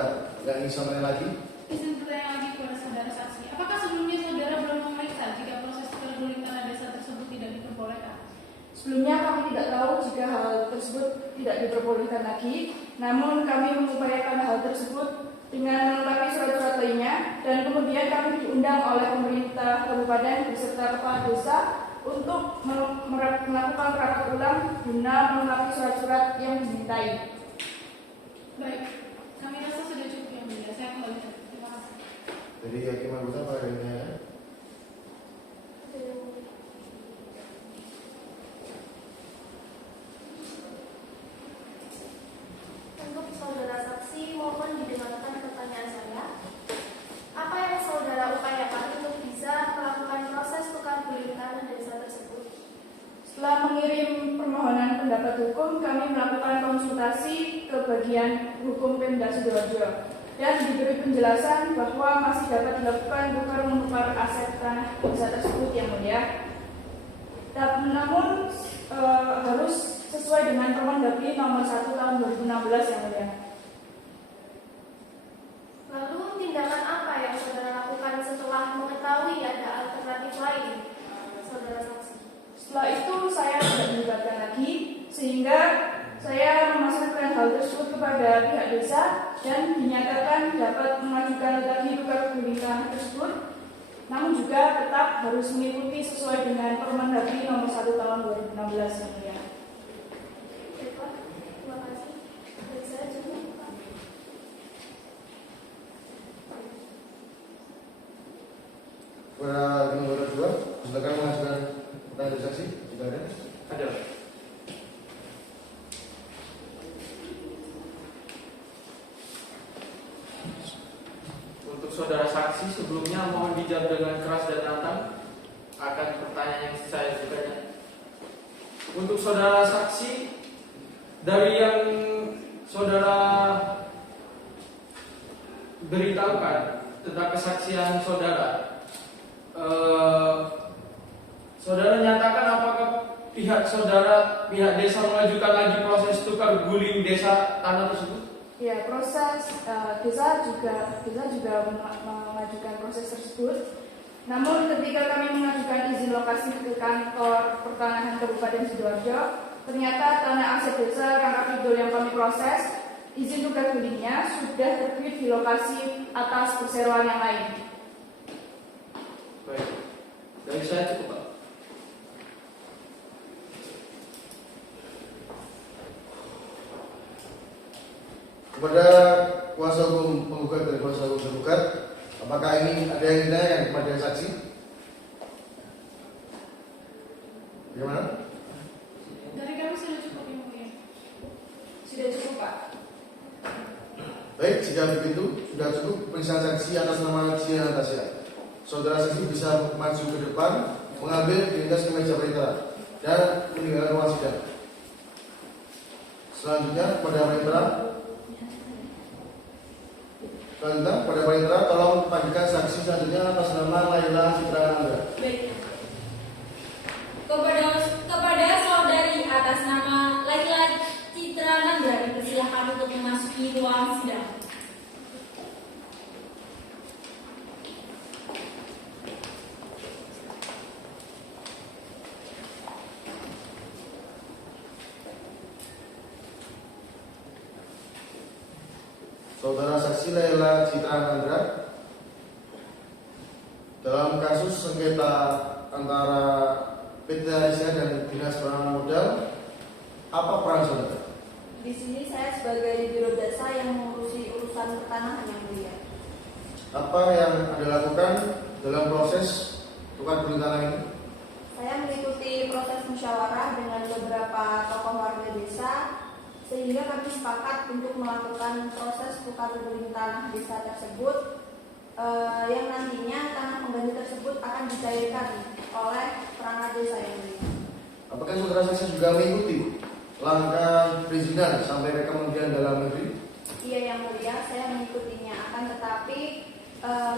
yang ingin sampaikan lagi? Izin bertanya lagi kepada saudara saksi, apakah sebelumnya saudara belum memeriksa jika proses tukar guling tanah desa tersebut tidak diperbolehkan? Sebelumnya kami tidak tahu jika hal tersebut tidak diperbolehkan lagi, namun kami mengupayakan hal tersebut dengan melengkapi surat-surat lainnya, dan kemudian kami diundang oleh pemerintah kabupaten beserta kepala desa untuk melakukan rapat ulang guna melengkapi surat-surat yang dimintai. Baik, kami rasa sudah cukup yang mulia. Saya kembalikan. Terima kasih. Jadi hakim anggota apa adanya? Untuk saudara saksi, mohon didengarkan pertanyaan saya. Apa yang saudara upayakan untuk bisa melakukan proses tukar guling tanah desa tersebut? Setelah mengirim permohonan pendapat hukum, kami melakukan konsultasi ke bagian hukum Pemda Sidoarjo dan diberi penjelasan bahwa masih dapat dilakukan tukar-menukar aset tanah desa tersebut yang mulia. Namun harus sesuai dengan Permendagri nomor 1 tahun 2016 yang mulia. Lalu tindakan apa yang saudara lakukan setelah mengetahui ada alternatif lain, saudara saksi? Setelah itu saya tidak dilibatkan lagi, sehingga saya memasukkan hal tersebut kepada pihak desa dan dinyatakan dapat mengajukan lagi tukar guling tanah tersebut, namun juga tetap harus mengikuti sesuai dengan Permendagri nomor 1 tahun 2016 yang mulia. Baiklah, terima kasih. Dari saya cukup, Pak. Kepada nomor 2, silakan mengajukan pertanyaan saksi. Sudah ada? Ada. Untuk saudara saksi, sebelumnya mohon dijawab dengan keras dan lantang akan pertanyaan yang saya ajukan. Untuk saudara saksi, dari yang saudara beritahukan tentang kesaksian saudara, saudara nyatakan apakah pihak desa mengajukan lagi proses tukar guling desa tanah tersebut? Ya, proses desa juga mengajukan proses tersebut. Namun ketika kami mengajukan izin lokasi ke kantor pertanahan Kabupaten Sidoarjo, ternyata tanah aset desa Rangkapidul yang kami proses, izin tukar gulingnya sudah terbit di lokasi atas perseroan yang lain. Baik, dari saya cukup, Pak. Kepada kuasa hukum penggugat dan kuasa hukum tergugat, apakah ini ada yang ditanya kepada saksi? Bagaimana? Dari kami sudah cukup yang mulia. Sudah cukup, Pak. Baik, jika begitu sudah cukup pemeriksaan saksi atas nama Cia Natasha. Saudara saksi bisa maju ke depan, mengambil identitas ke meja perintah dan meninggalkan ruang sidang. Selanjutnya pada panitera tolong panggilkan saksi selanjutnya atas nama Laila Citra Nanda. Baik. Kepada saudari atas nama Laila Citra Nanda dipersilakan untuk memasuki ruang sidang. Saudara saksi Laila Citra Nanda, dalam kasus sengketa antara PT Aisyah dan Dinas Penanaman Modal, apa peran saudara? Di sini saya sebagai biro jasa yang mengurusi urusan pertanahan yang mulia. Apa yang Anda lakukan dalam proses tukar guling tanah ini? Saya mengikuti proses musyawarah dengan beberapa tokoh warga desa sehingga kami sepakat untuk melakukan proses tukar guling tanah desa tersebut yang nantinya tanah pengganti tersebut akan dicairkan oleh perangkat desa yang mulia. Apakah saudara saksi juga mengikuti langkah perizinan sampai ke Kementerian Dalam Negeri? Iya yang mulia, saya mengikutinya. Akan tetapi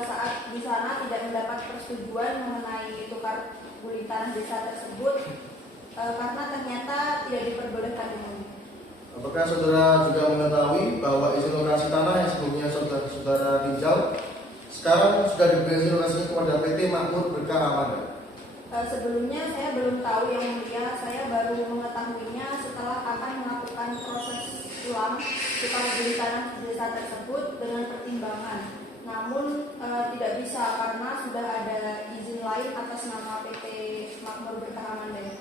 saat di sana tidak mendapat persetujuan mengenai tukar guling tanah desa tersebut karena ternyata tidak diperbolehkan umum. Apakah saudara juga mengetahui bahwa izin lokasi tanah yang sebelumnya saudara tinjau sekarang sudah diberi lokasinya kepada PT Makmur Berkah Amanda? Sebelumnya saya belum tahu yang mulia, saya baru mengetahuinya setelah akan melakukan proses ulang tukar guling tanah desa tersebut dengan pertimbangan. Namun tidak bisa karena sudah ada izin lain atas nama PT Makmur Berkah Amanda.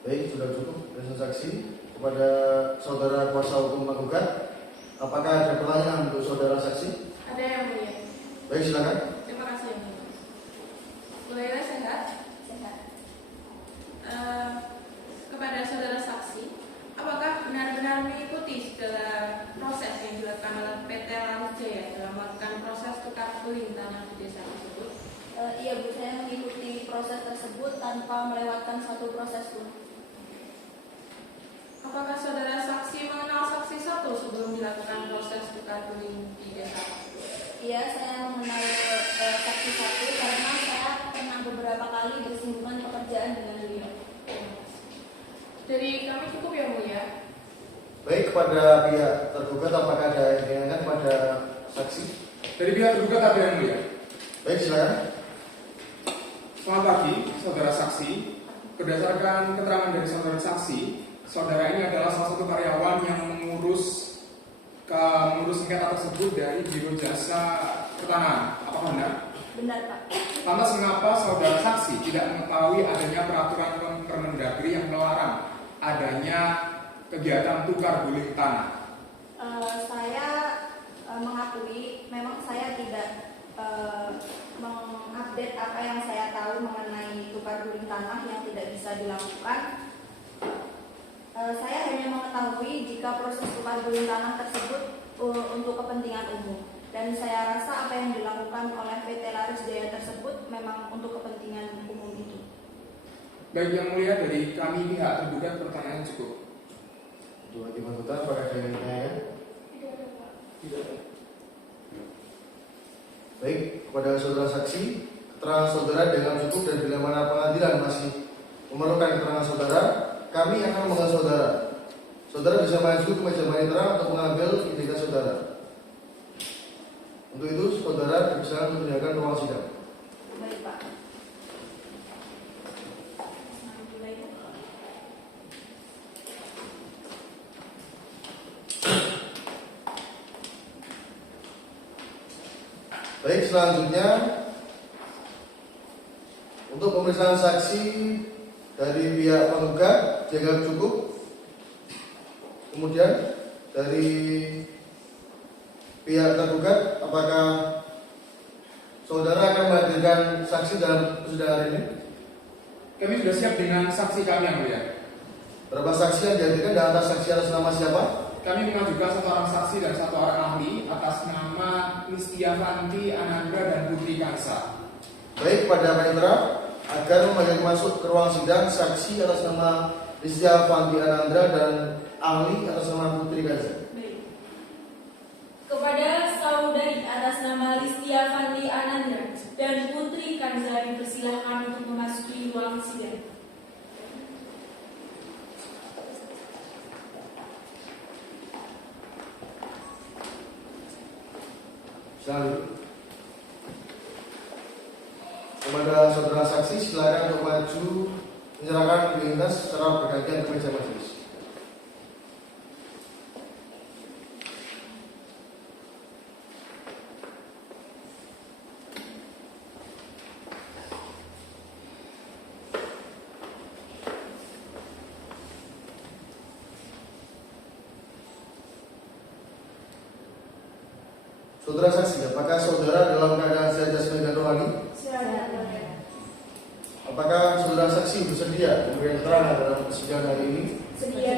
Baik, sudah cukup dari saksi. Kepada saudara kuasa hukum penggugat, apakah ada pertanyaan untuk saudara saksi? Ada yang mulia. Baik, silakan. Terima kasih yang mulia. Boleh sehat? Sehat. Kepada saudara saksi, apakah benar-benar mengikuti segala proses yang dilakukan oleh PT Laris Jaya dalam melakukan proses tukar guling tanah di desa tersebut? Iya Bu, saya mengikuti proses tersebut tanpa melewatkan satu proses pun. Apakah saudara saksi mengenal saksi satu sebelum dilakukan proses tukar guling di desa tersebut? Iya, saya mengenal saksi satu karena saya pernah beberapa kali bersinggungan pekerjaan dengan beliau. Dari kami cukup ya mulia. Baik, kepada pihak tergugat apakah ada yang ditanyakan pada saksi? Dari pihak tergugat ada yang mulia. Baik, silakan. Selamat pagi, saudara saksi. Berdasarkan keterangan dari saudara saksi, saudara ini adalah salah satu karyawan yang mengurus sengketa tersebut dari Biro Jasa Pertanahan. Apakah benar? Benar Pak. Lantas mengapa saudara saksi tidak mengetahui adanya peraturan Permendagri yang melarang adanya kegiatan tukar guling tanah? Saya mengakui memang saya tidak mengupdate apa yang saya tahu mengenai tukar guling tanah yang tidak bisa dilakukan. Saya hanya mengetahui jika proses tukar guling tanah tersebut untuk kepentingan umum, dan saya rasa apa yang dilakukan oleh PT Laris Jaya tersebut memang untuk kepentingan umum itu. Baik yang mulia, dari kami pihak tergugat pertanyaan cukup. Untuk hakim anggota, apakah ada yang ditanyakan? Tidak ada Pak. Tidak ada. Baik, kepada saudara saksi, keterangan saudara dengan cukup dan bila mana pengadilan masih memerlukan keterangan saudara, kami akan mengenal saudara. Saudara bisa maju ke meja panitera untuk mengambil identitas saudara. Untuk itu, saudara dipersilakan untuk meninggalkan ruang sidang. Baik Pak. Baik, selanjutnya untuk pemeriksaan saksi dari pihak penggugat dianggap cukup. Kemudian dari pihak tergugat, apakah saudara akan menghadirkan saksi dalam persidangan ini? Kami sudah siap dengan saksi kami yang mulia. Berapa saksi yang dihadirkan dan atas saksi atas nama siapa? Kami mengajukan satu orang saksi dan satu orang ahli atas nama Listia Fanti Anandra dan Putri Kansa. Baik, pada panitera agar memanggil masuk ke ruang sidang saksi atas nama Listia Fanti Anandra dan ahli atas nama Putri Kansa. Baik. Kepada saudari atas nama Listia Fanti Anandra dan Putri Kanza dipersilahkan untuk memasuki ruang sidang. Selanjutnya, kepada saudara saksi silakan untuk maju menyerahkan identitas secara bergantian ke meja majelis. Saudara saksi, apakah saudara dalam keadaan sehat jasmani dan rohani? Apakah saudara saksi bersedia memberikan keterangan dalam persidangan hari ini? Sedia.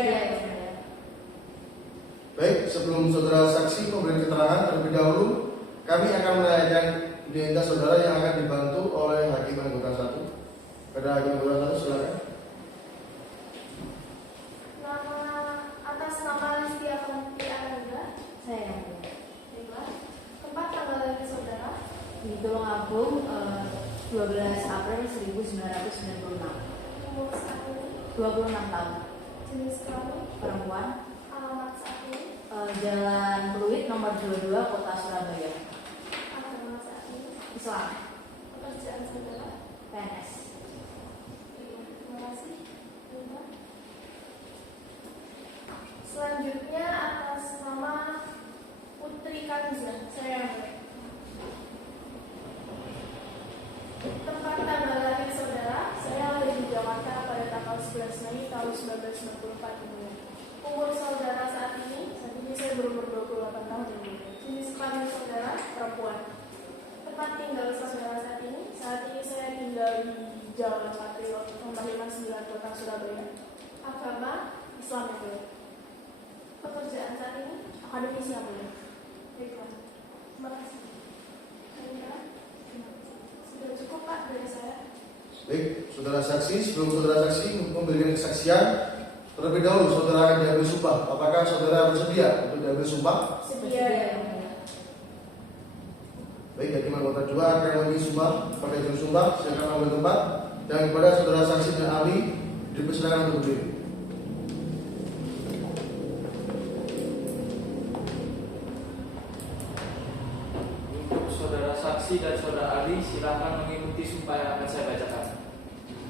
Baik, sebelum saudara saksi memberikan keterangan terlebih dahulu, kami akan menanyakan identitas saudara yang akan dibantu oleh Hakim Anggota 1. Pada Hakim Anggota 1, silakan. Atas nama Listia Fanti Ananda. Saya Baiklah. Tempat tanggal lahir saudara. di Tulungagung 12 April 1996. Umur saat ini. 26 tahun. Jenis kelamin. Perempuan. Alamat saat ini. Jalan Pluit nomor 22 Kota Surabaya. Agama saat ini. Islam. Pekerjaan saudara. PNS. Terima kasih. Selanjutnya atas nama Putri Kanza. Saya tempat tanggal lahir saudara. Saya lahir di Jakarta pada tanggal 11 Mei tahun 1994 ini. Umur saudara saat ini. Saat ini saya berumur 28 tahun ini. Jenis kelamin saudara. Perempuan. Tempat tinggal saudara saat ini. Saat ini saya tinggal di Jalan Patriot nomor 59 Kota Surabaya. Agama. Islam ya, boleh. Pekerjaan saat ini. Akademisi ya, boleh. Baiklah. Terima kasih. Baiklah. Sudah cukup Pak dari saya. Baik, saudara saksi, sebelum saudara saksi memberikan kesaksian, terlebih dahulu saudara akan diambil sumpah. Apakah saudara bersedia untuk diambil sumpah? Sedia. Baik, Hakim Anggota 2 akan mengambil sumpah pada juru sumpah. Silakan ambil tempat. Dan kepada saudara saksi dan ahli dipersilakan untuk berdiri. Untuk saudara saksi dan saudara ahli, silakan mengikuti sumpah yang akan saya bacakan.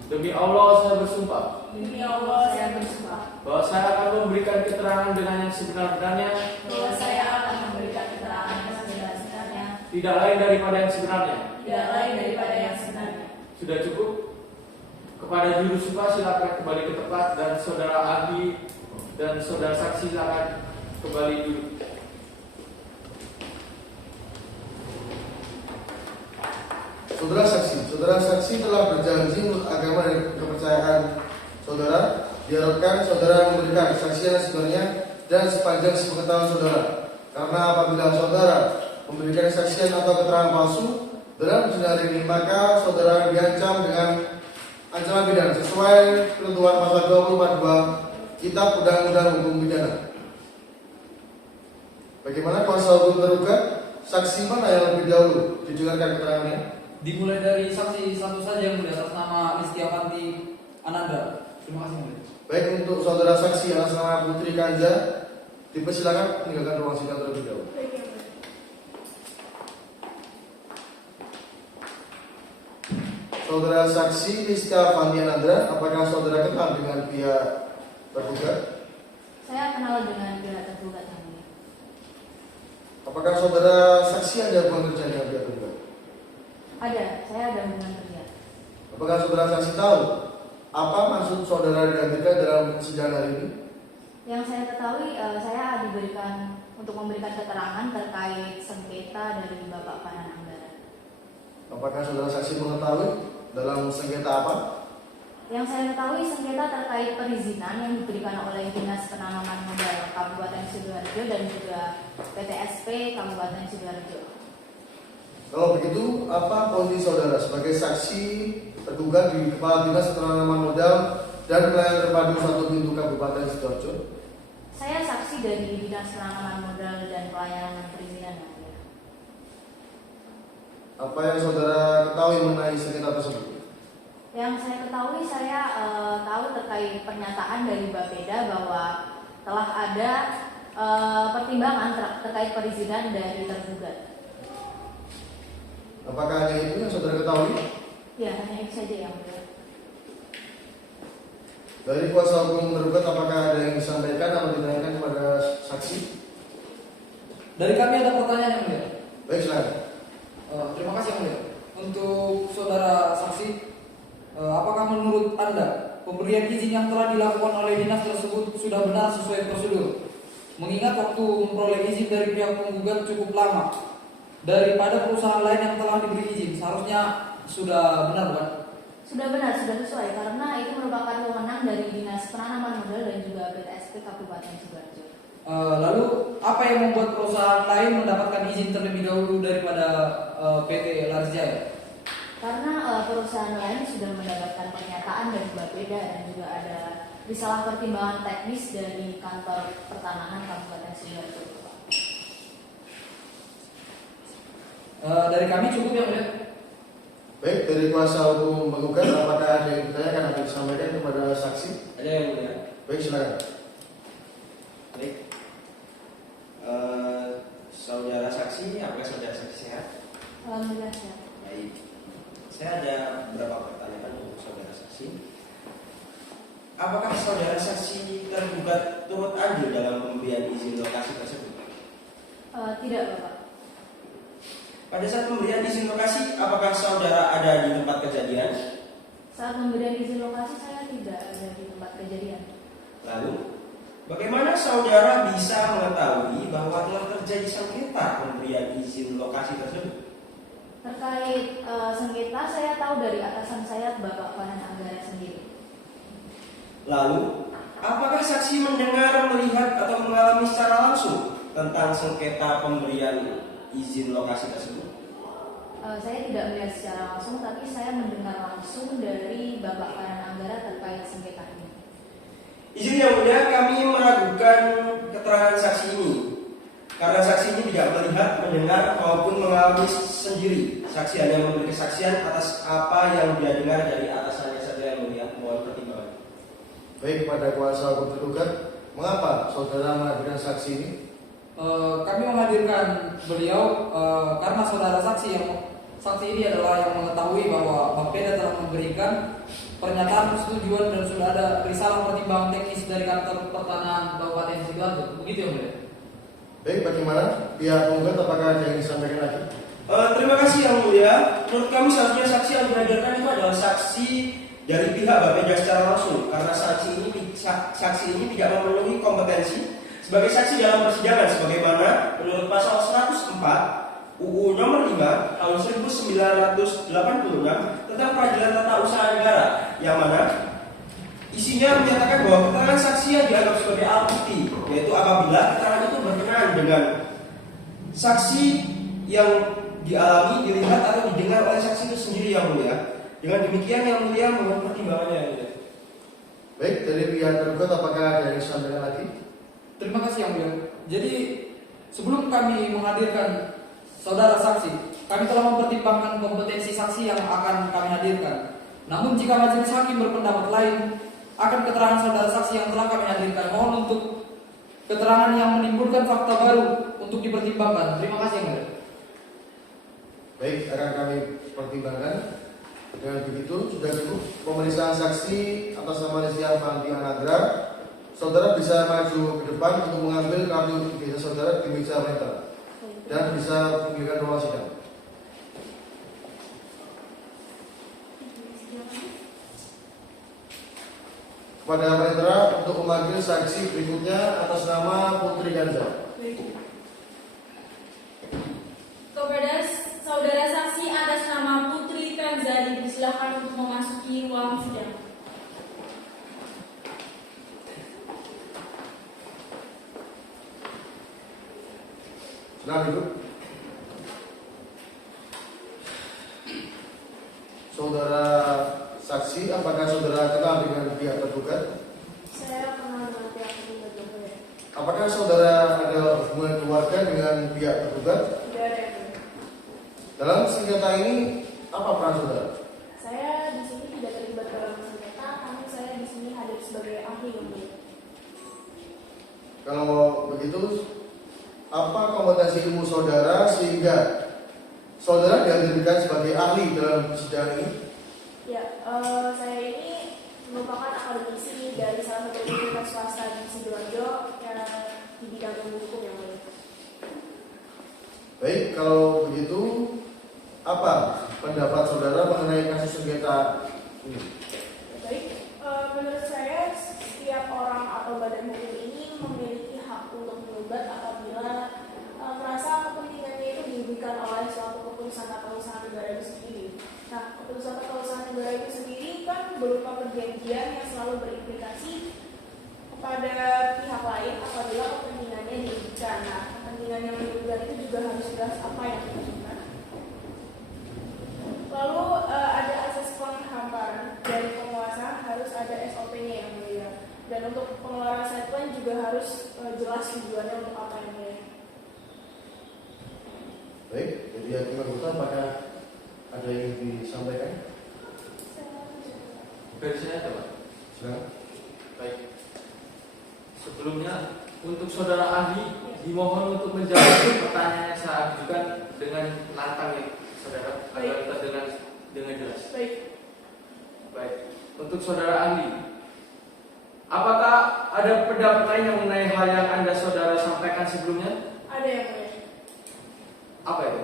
Demi Allah saya bersumpah Demi Allah saya bersumpah bahwa saya akan memberikan keterangan dengan yang sebenar-benarnya, Bahwa saya akan memberikan keterangan yang sebenar-benarnya, tidak lain daripada yang sebenarnya. tidak lain daripada yang sebenarnya. Sudah cukup? Kepada juru sumpah silakan kembali ke tempat, dan saudara ahli dan saudara saksi silakan kembali duduk. Saudara saksi telah berjanji menurut agama dan kepercayaan saudara. Diharapkan saudara memberikan kesaksian sebenarnya dan sepanjang sepengetahuan saudara. Karena apabila saudara memberikan kesaksian atau keterangan palsu dalam persidangan ini, maka saudara diancam dengan ancaman pidana sesuai ketentuan pasal 24(2) Kitab Undang-Undang Hukum Pidana. Bagaimana kuasa hukum tergugat? Saksi mana yang lebih dahulu didengarkan keterangannya? Dimulai dari saksi satu saja yang mulia atas nama Listia Fanti Ananda. Terima kasih mulia. Baik, untuk saudara saksi atas nama Putri Kanza, dipersilakan meninggalkan ruang sidang terlebih dahulu. Baik, ya, boleh. Saudara saksi Listia Fanti Ananda, apakah saudara kenal dengan pihak tergugat? Saya kenal dengan pihak tergugat yang mulia. Apakah saudara saksi ada hubungan kerja dengan pihak tergugat? Ada, saya ada hubungan kerja. Apakah saudara saksi tahu apa maksud saudara dihadirkan dalam persidangan hari ini? Yang saya ketahui, saya diberikan untuk memberikan keterangan terkait sengketa dari Bapak Panan Anggaran. Apakah saudara saksi mengetahui dalam sengketa apa? Yang saya ketahui sengketa terkait perizinan yang diberikan oleh Dinas Penanaman Modal Kabupaten Sidoarjo dan juga PTSP Kabupaten Sidoarjo. Kalau begitu, apa posisi saudara sebagai saksi tergugat di Kepala Dinas Penanaman Modal dan Pelayanan Terpadu 1 Pintu Kabupaten Sidoarjo? Saya saksi dari Dinas Penanaman Modal dan Pelayanan Perizinan. Apa yang saudara ketahui mengenai sengketa tersebut? Yang saya ketahui, saya tahu terkait pernyataan dari Bapeda bahwa telah ada pertimbangan terkait perizinan dari tergugat. Apakah hanya itu yang saudara ketahui? Ya, hanya itu saja yang mulia. Dari kuasa hukum tergugat, apakah ada yang disampaikan atau ditanyakan kepada saksi? Dari kami ada pertanyaan yang mulia. Baik, silakan. Terima kasih yang mulia. Untuk saudara saksi, apakah menurut Anda pemberian izin yang telah dilakukan oleh dinas tersebut sudah benar sesuai prosedur? Mengingat waktu memperoleh izin dari pihak penggugat cukup lama, daripada perusahaan lain yang telah diberi izin. Seharusnya sudah benar bukan? Sudah benar, sudah sesuai karena itu merupakan wewenang dari Dinas Penanaman Modal dan juga BTSP Kabupaten Sidoarjo. Lalu apa yang membuat perusahaan lain mendapatkan izin terlebih dahulu daripada PT Larsjaya? Karena perusahaan lain sudah mendapatkan pernyataan dari Bapeda dan juga ada risalah pertimbangan teknis dari Kantor Pertanahan Kabupaten Sidoarjo. Dari kami cukup ya, Mulia. Baik, dari kuasa hukum penggugat, apakah ada yang ditanyakan atau disampaikan kepada saksi? Ada yang mulia. Baik, silakan. Baik. Saudara saksi, apakah saudara saksi sehat? Alhamdulillah sehat. Baik. Saya ada beberapa pertanyaan untuk saudara saksi. Apakah saudara saksi tergugat turut andil dalam pemberian izin lokasi tersebut? Tidak, Bapak. Pada saat pemberian izin lokasi, apakah saudara ada di tempat kejadian? Saat pemberian izin lokasi saya tidak ada di tempat kejadian. Lalu, bagaimana saudara bisa mengetahui bahwa telah terjadi sengketa pemberian izin lokasi tersebut? Terkait sengketa, saya tahu dari atasan saya, Bapak Panan Anggara sendiri. Lalu, apakah saksi mendengar, melihat, atau mengalami secara langsung tentang sengketa pemberian izin lokasi tersebut? Saya tidak melihat secara langsung, tapi saya mendengar langsung dari Bapak Panan Anggara terkait sengketa ini. Izin yang mulia, kami meragukan keterangan saksi ini karena saksi ini tidak melihat, mendengar, maupun mengalami sendiri. Saksi hanya memberi kesaksian atas apa yang dia dengar dari atasannya saja yang mulia. Mohon pertimbangan. Baik, pada kuasa hukum tergugat, mengapa saudara menghadirkan saksi ini? Kami menghadirkan beliau karena saudara saksi ini adalah yang mengetahui bahwa Bapeda telah memberikan pernyataan persetujuan dan sudah ada risalah pertimbangan teknis dari Kantor Pertanahan Kabupaten Sidoarjo. Begitu ya, Mulia? Baik, bagaimana? Pihak penggugat apakah ada yang disampaikan lagi? Terima kasih yang mulia. Menurut kami seharusnya saksi yang dihadirkan itu adalah saksi dari pihak Bapeda secara langsung karena saksi ini tidak memenuhi kompetensi sebagai saksi dalam persidangan sebagaimana menurut pasal 104 UU nomor 5 tahun 1986 tentang peradilan tata usaha negara yang mana isinya menyatakan bahwa keterangan saksi yang dianggap sebagai alat bukti yaitu apabila keterangan itu berkenaan dengan saksi yang dialami, dilihat atau didengar oleh saksi itu sendiri yang mulia. Dengan demikian yang mulia mohon pertimbangannya yang mulia. Baik, dari pihak tergugat apakah ada yang disampaikan lagi? Terima kasih yang mulia. Jadi sebelum kami menghadirkan saudara saksi, kami telah mempertimbangkan kompetensi saksi yang akan kami hadirkan. Namun jika majelis hakim berpendapat lain akan keterangan saudara saksi yang telah kami hadirkan, mohon untuk keterangan yang menimbulkan fakta baru untuk dipertimbangkan. Terima kasih yang mulia. Baik, akan kami pertimbangkan. Dengan begitu sudah cukup pemeriksaan saksi atas nama Rizky Fandi Anagra. Saudara bisa maju ke depan untuk mengambil kartu identitas saudara di meja peneta dan bisa meninggalkan ruang sidang. Kepada penetara untuk memanggil saksi berikutnya atas nama Putri Ganja. Kepada saudara saksi atas nama Putri Kanza dipersilakan untuk memasuki ruang sidang. Silakan duduk. Saudara saksi, apakah saudara kenal dengan pihak tergugat? Saya kenal dengan pihak tergugat juga. Apakah saudara ada hubungan keluarga dengan pihak tergugat? Tidak ada. Dalam sengketa ini, apa peran saudara? Saya di sini tidak terlibat dalam sengketa, namun saya di sini hadir sebagai ahli untuk. Kalau begitu, apa kompetensi ilmu saudara sehingga saudara dihadirkan sebagai ahli dalam persidangan ini? Ya, saya ini merupakan akademisi dari salah satu universitas swasta di Sidoarjo yang di bidang ilmu hukum yang lain. Baik, kalau begitu, apa pendapat saudara mengenai kasus sengketa ini? Baik, menurut saya setiap orang atau badan hukum ini memiliki hak untuk menggugat apabila merasa kepentingannya itu dirugikan oleh berupa perjanjian yang selalu berimplikasi kepada pihak lain apabila kepentingannya dirugikan. Nah, kepentingan yang dirugikan itu juga harus jelas apa yang dirugikan. Lalu ada asas penghamparan dari penguasa, harus ada SOP-nya yang mulia. Dan untuk pengelolaan satuan juga harus jelas tujuannya untuk apa yang mulia. Baik, jadi hakim anggota apakah ada yang disampaikan? Dari sini ada, Pak. Silakan. Baik. Sebelumnya, untuk saudara ahli dimohon untuk menjawab pertanyaan yang saya ajukan dengan lantang ya, saudara, agar kita dengan jelas. Baik. Baik. Untuk saudara ahli, apakah ada pendapat lain yang mengenai hal yang Anda saudara sampaikan sebelumnya? Ada yang mulia. Apa itu?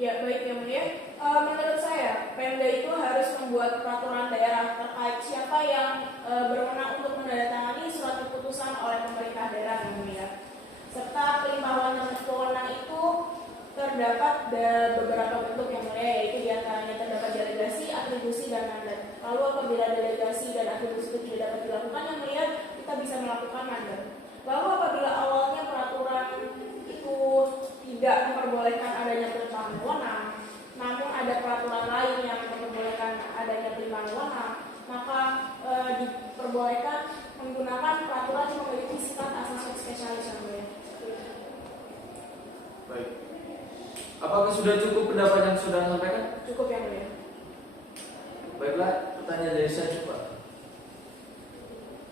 Ya, baik yang mulia. Menurut saya, Pemda itu harus membuat peraturan daerah terkait siapa yang berwenang untuk menandatangani surat keputusan oleh pemerintah daerah yang mulia. Serta pelimpahan wewenang itu terdapat beberapa bentuk yang mulia, yaitu diantaranya terdapat delegasi, atribusi, dan mandat. Lalu apabila delegasi dan atribusi itu tidak dapat dilakukan yang mulia, kita bisa melakukan mandat. Lalu apabila awalnya peraturan itu tidak memperbolehkan adanya pelimpahan wewenang, namun ada peraturan lain yang memperbolehkan adanya pelimpahan wewenang, maka diperbolehkan menggunakan peraturan yang memiliki sifat asas spesialis yang mulia. Baik. Apakah sudah cukup pendapat yang sudah sampaikan? Cukup yang mulia. Baiklah, pertanyaan dari saya cukup.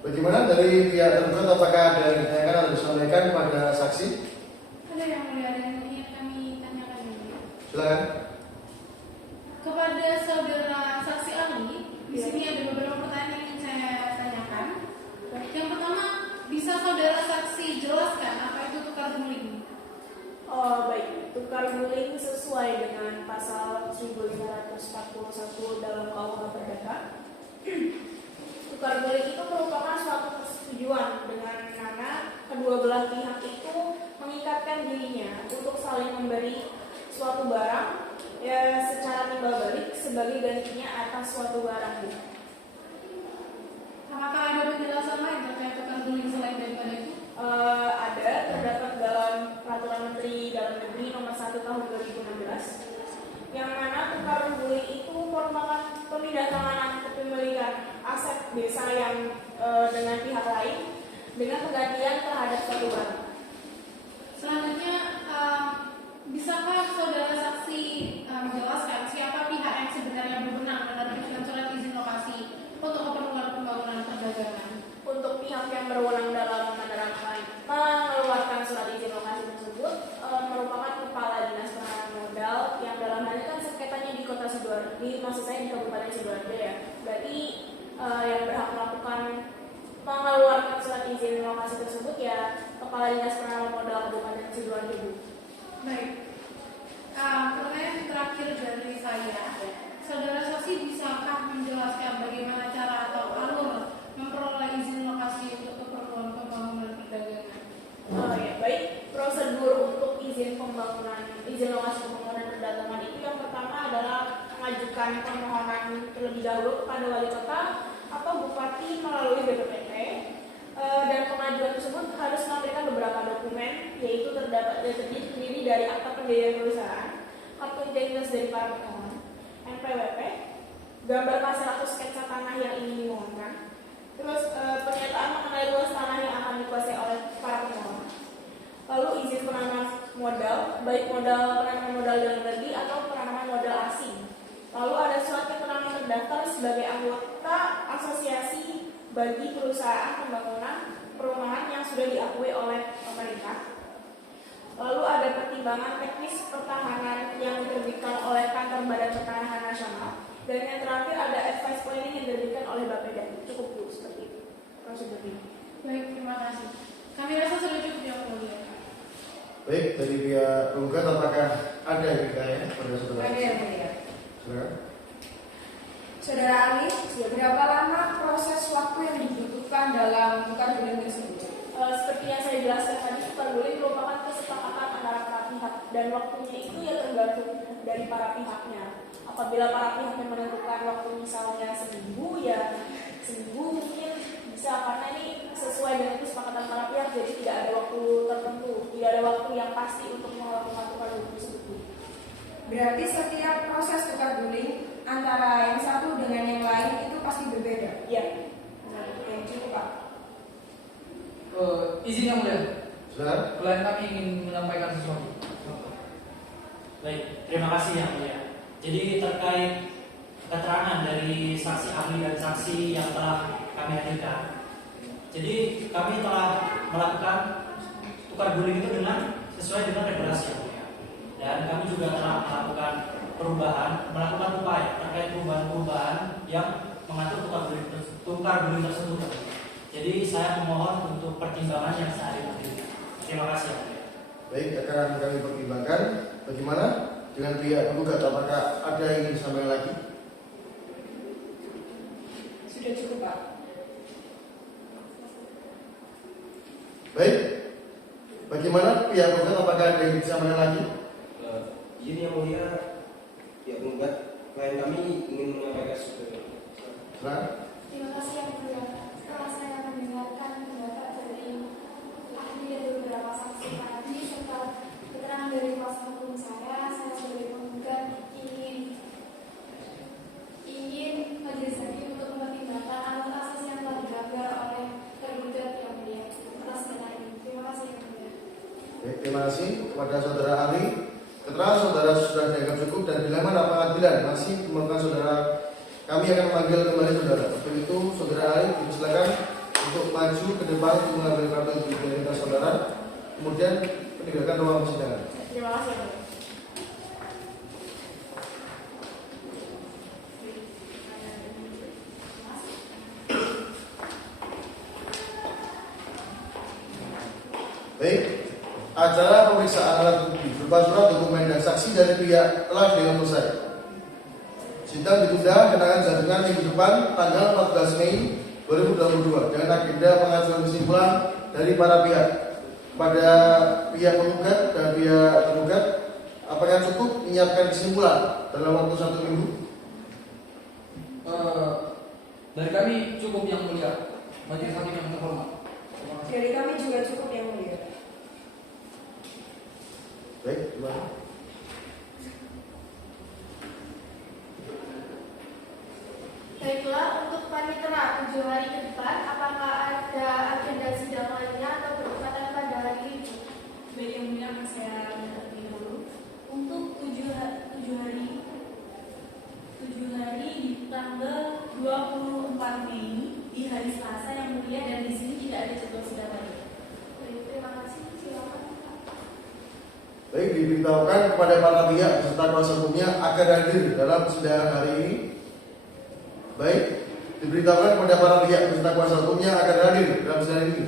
Bagaimana dari pihak tergugat, apakah ada yang ditanyakan atau disampaikan kepada saksi? Ada yang mulia, ada yang ingin kami tanyakan ini. Silakan. Kepada saudara saksi ahli, di sini ada beberapa pertanyaan yang ingin saya tanyakan. Yang pertama, bisa saudara saksi jelaskan apa itu tukar guling? Oh, baik. Tukar guling sesuai dengan pasal 1541 dalam KUH Perdata. Tukar guling itu merupakan suatu persetujuan dengan mana kedua belah pihak itu mengikatkan dirinya untuk saling memberi suatu barang ya secara timbal balik sebagai gantinya atas suatu barang. Apakah ada penjelasan lain terkait tukar guling selain daripada itu? Ada, terdapat dalam Peraturan Menteri Dalam Negeri Nomor 1 Tahun 2016, yang mana tukar guling itu merupakan pemindahan kepemilikan aset desa yang dengan pihak lain dengan penggantian terhadap suatu barang. Selanjutnya, bisakah saudara saksi menjelaskan siapa pihak yang sebenarnya berwenang menerbitkan surat izin lokasi untuk keperluan pembangunan perdagangan? Untuk pihak yang berwenang dalam mengeluarkan surat izin lokasi tersebut merupakan kepala dinas penanaman modal yang dalam hal ini kan sengketanya di kota Sidoarjo, maksud saya di Kabupaten Sidoarjo ya. Berarti yang berhak melakukan mengeluarkan surat izin lokasi tersebut ya kepala dinas penanaman modal Kabupaten Sidoarjo. Baik. Pertanyaan terakhir dari saya, saudara saksi bisakah menjelaskan bagaimana cara atau alur memperoleh izin lokasi untuk keperluan pembangunan perdagangan? Ya, baik. Prosedur untuk izin lokasi pembangunan perdagangan itu yang pertama adalah mengajukan permohonan terlebih dahulu kepada wali kota atau bupati melalui BPPT. Dan pengajuan tersebut harus memberikan beberapa dokumen, yaitu terdiri dari akta pendirian perusahaan, kartu identitas dari para pemohon, NPWP, gambar pasir atau sketsa tanah yang ingin dimohonkan, terus pernyataan mengenai luas tanah yang akan dikuasai oleh para pemohon, lalu izin penanaman modal, baik penanaman modal dalam negeri atau penanaman modal asing. Lalu ada surat keterangan terdaftar sebagai anggota asosiasi bagi perusahaan pembangunan perumahan yang sudah diakui oleh pemerintah. Lalu ada pertimbangan teknis pertahanan yang diterbitkan oleh Kantor Badan Pertanahan Nasional. Dan yang terakhir ada advice planning yang diterbitkan oleh Bapeda. Cukup dulu seperti itu prosedur ini. Baik, terima kasih. Kami rasa sudah cukup yang mulia. Baik, dari pihak penggugat apakah ada yang ditanya pada saudara? Ada yang mulia. Silakan. Saudara ahli, berapa lama proses waktu yang dibutuhkan dalam tukar guling tersebut? Seperti yang saya jelaskan tadi, tukar guling merupakan kesepakatan antara para pihak dan waktunya itu ya tergantung dari para pihaknya. Apabila para pihaknya menentukan waktu misalnya seminggu, ya pasti untuk melakukan tukar guling tersebut. Berarti setiap proses tukar guling antara yang satu dengan yang lain itu pasti berbeda. Ya. Oke, cukup Pak. Izin yang mulia. Sudah. Klien kami ingin menyampaikan sesuatu. Baik, terima kasih yang mulia. Jadi terkait keterangan dari saksi ahli dan saksi yang telah kami hadirkan, jadi kami telah melakukan tukar guling itu sesuai dengan regulasi yang mulia. Dan kami juga telah melakukan upaya terkait perubahan-perubahan yang mengatur tukar guling tersebut. Jadi saya memohon untuk pertimbangan yang seadil-adilnya. Terima kasih yang mulia. Baik, akan kami pertimbangkan. Bagaimana dengan pihak penggugat? Apakah ada yang ingin disampaikan lagi? Sudah cukup Pak. Baik, bagaimana pihak penggugat? Apakah ada yang disampaikan lagi? Izin yang mulia, pihak penggugat, klien kami ingin menyampaikan sesuatu. Terima kasih yang mulia. Setelah saya mendengarkan pendapat dari ahli dan beberapa saksi tadi serta keterangan dari kuasa hukum saya sebagai penggugat ingin majelis hakim untuk mempertimbangkan alur kasus yang telah digambar oleh tergugat yang mulia atas data ini. Terima kasih yang mulia. Baik, terima kasih kepada saudara ahli. Keterangan saudara sudah dianggap cukup dan bila mana pengadilan masih memerlukan saudara, kami akan memanggil kembali saudara. Untuk itu, saudara ahli silakan untuk maju ke depan untuk mengambil kartu identitas saudara, kemudian meninggalkan ruang persidangan. Terima kasih. Baik, acara pemeriksaan alat bukti berupa surat dokumen dan saksi dari pihak telah selesai. Sidang ditunda kenangan jatuhkan minggu depan tanggal 14 Mei 2022 dengan agenda pengajuan kesimpulan dari para pihak. Pada pihak penggugat dan pihak tergugat, apakah cukup menyiapkan kesimpulan dalam waktu 1 minggu? Dari kami cukup yang mulia. Majelis hakim yang terhormat. Dari kami juga cukup yang mulia. Baik, gimana? Baiklah, untuk panitera 7 hari ke depan, apakah ada agenda sidang lainnya atau bertepatan pada hari ini? Baik yang mulia, saya mengerti dulu. Untuk 7 hari di tanggal 24 Mei di hari Selasa yang mulia, dan di sini tidak ada jadwal sidang lain. Baik, terima kasih. Silakan. Baik, diberitahukan kepada para pihak beserta kuasa hukumnya agar hadir dalam persidangan hari ini. Baik, diberitahukan kepada para pihak beserta kuasa hukumnya agar hadir dalam persidangan ini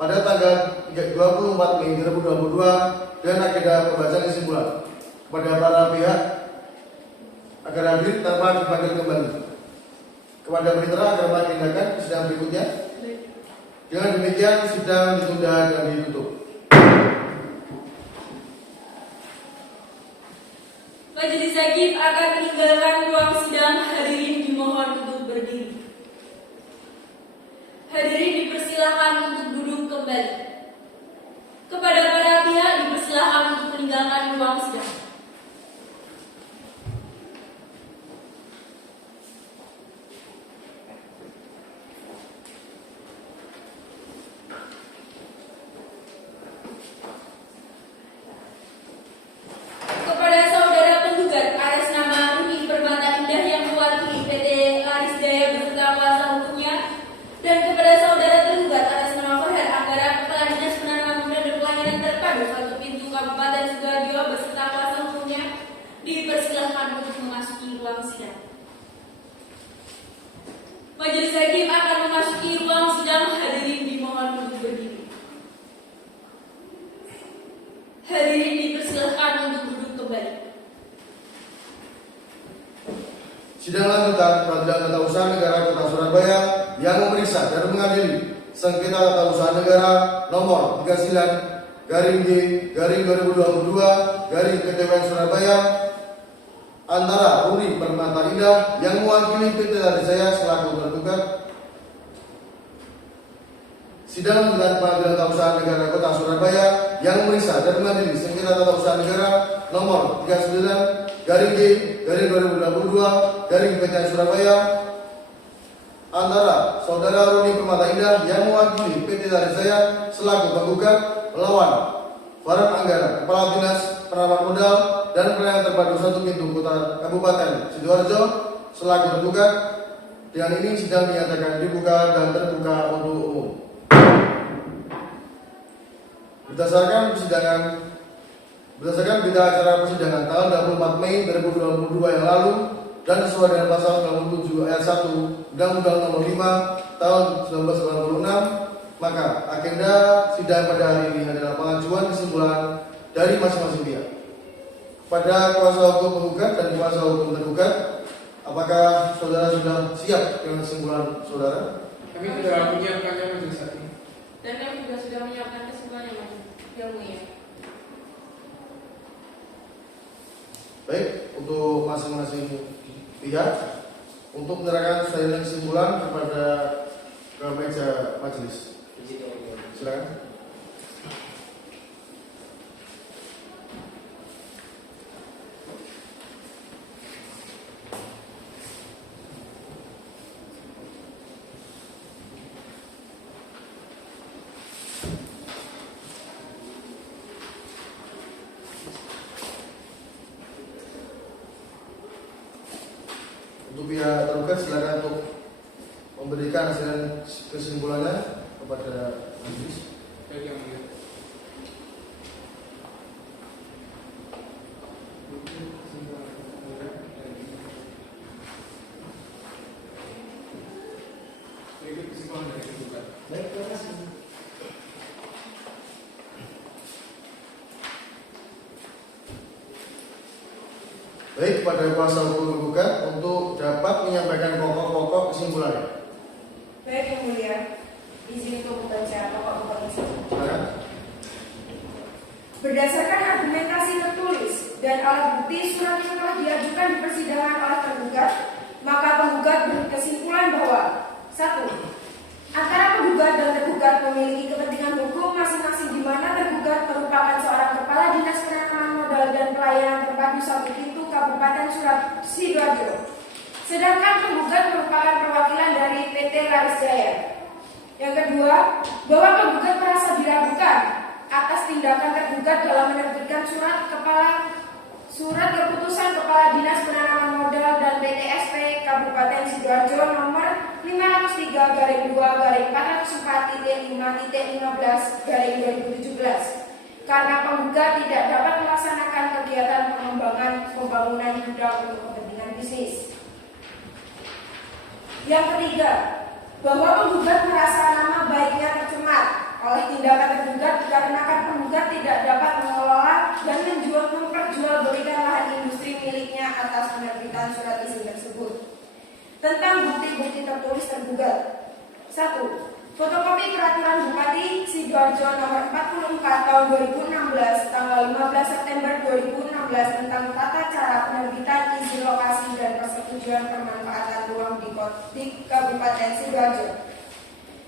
pada tanggal 24 Mei 2022 dengan agenda pembacaan kesimpulan. Kepada para pihak agar hadir tanpa dipanggil kembali. Kepada penitera agar mengagendakan persidangan berikutnya. Dengan demikian sidang ditunda dan ditutup. Majelis hakim akan meninggalkan ruang sidang. Hadirin dimohon untuk berdiri. Hadirin dipersilakan untuk duduk kembali. Kepada para pihak dipersilakan untuk meninggalkan ruang sidang. Kepada saudara penggugat atas nama Rudi Permata Indah yang mewakili PT Laris Jaya beserta kuasa hukumnya, dan kepada saudara tergugat atas nama Farhan Anggara, Kepala Dinas Penanaman Modal dan Pelayanan Terpadu 1 Pintu Kabupaten Sidoarjo beserta kuasa hukumnya, dipersilahkan untuk memasuki ruang sidang. Majelis hakim akan memasuki ruang sidang. Hadirin dimohon untuk berdiri. Hadirin dipersilahkan untuk duduk kembali. Sidang lanjutan Pengadilan Tata Usaha Negara Kota Surabaya yang memeriksa dan mengadili sengketa tata usaha negara nomor 39/G/2022 Surabaya antara Rudi Permata Indah yang mewakili PT Laris Jaya selaku tergugat Sidang dengan Pengadilan Tata Usaha Negara Kota Surabaya yang memeriksa dan mengadili sengketa tata usaha negara nomor 39/G/2022 Surabaya antara Saudara Roni Permata Indah yang mewakili PT Tarisaya selaku penggugat melawan Farhan Anggara, Kepala Dinas Penanaman Modal dan Pelayanan Terpadu 1 Pintu Kota Kabupaten Sidoarjo selaku tergugat. Dengan ini sidang dinyatakan dibuka dan terbuka untuk umum. Berdasarkan berita acara persidangan tanggal 24 Mei 2022 yang lalu dan sesuai dengan pasal 97 ayat 1 Undang-Undang Nomor 5 Tahun 1996, maka agenda sidang pada hari ini adalah pengajuan kesimpulan dari masing-masing pihak. Pada kuasa hukum penggugat dan kuasa hukum tergugat, apakah saudara sudah siap dengan kesimpulan saudara? Kami sudah menyiapkannya majelis hakim. Dan kami juga sudah menyiapkan kesimpulannya, Yang Mulia. Baik, untuk masing-masing pihak untuk menyerahkan salinan kesimpulan kepada ke meja majelis. Silakan. Untuk pihak tergugat silakan untuk memberikan hasil kesimpulannya kepada majelis. Baik, Yang Mulia. Berikut kesimpulan dari tergugat. Baik, terima kasih. Baik, kepada kuasa hukum tergugat untuk dapat menyampaikan pokok-pokok kesimpulannya. Baik, Yang Mulia, izin untuk membaca pokok-pokok kesimpulan. Silakan. Berdasarkan argumentasi tertulis dan alat bukti surat yang telah diajukan di persidangan oleh tergugat, maka penggugat berkesimpulan bahwa 1. Antara penggugat dan tergugat memiliki kepentingan hukum masing-masing di mana tergugat merupakan seorang kepala dinas penanaman modal dan pelayanan terpadu 1 Pintu Kabupaten Sidoarjo. Sedangkan penggugat merupakan perwakilan dari PT Tarisaya. Yang kedua, bahwa penggugat merasa diragukan atas tindakan tergugat dalam menerbitkan surat keputusan Kepala Dinas Penanaman Modal dan PTSP Kabupaten Sidoarjo nomor 503/404.5.15/2017 karena penggugat tidak dapat melaksanakan kegiatan pengembangan pembangunan gudang untuk kepentingan bisnis. Yang ketiga, bahwa penggugat merasa nama baiknya tercemar oleh tindakan tergugat dikarenakan penggugat tidak dapat mengelola dan memperjualbelikan lahan industri miliknya atas penerbitan surat izin tersebut. Tentang bukti-bukti tertulis tergugat. 1. Fotokopi Peraturan Bupati Sidoarjo nomor 44 tahun 2016 tanggal 15 September 2016 tentang tata cara penerbitan izin lokasi dan persetujuan pemanfaatan ruang di Kabupaten Sidoarjo.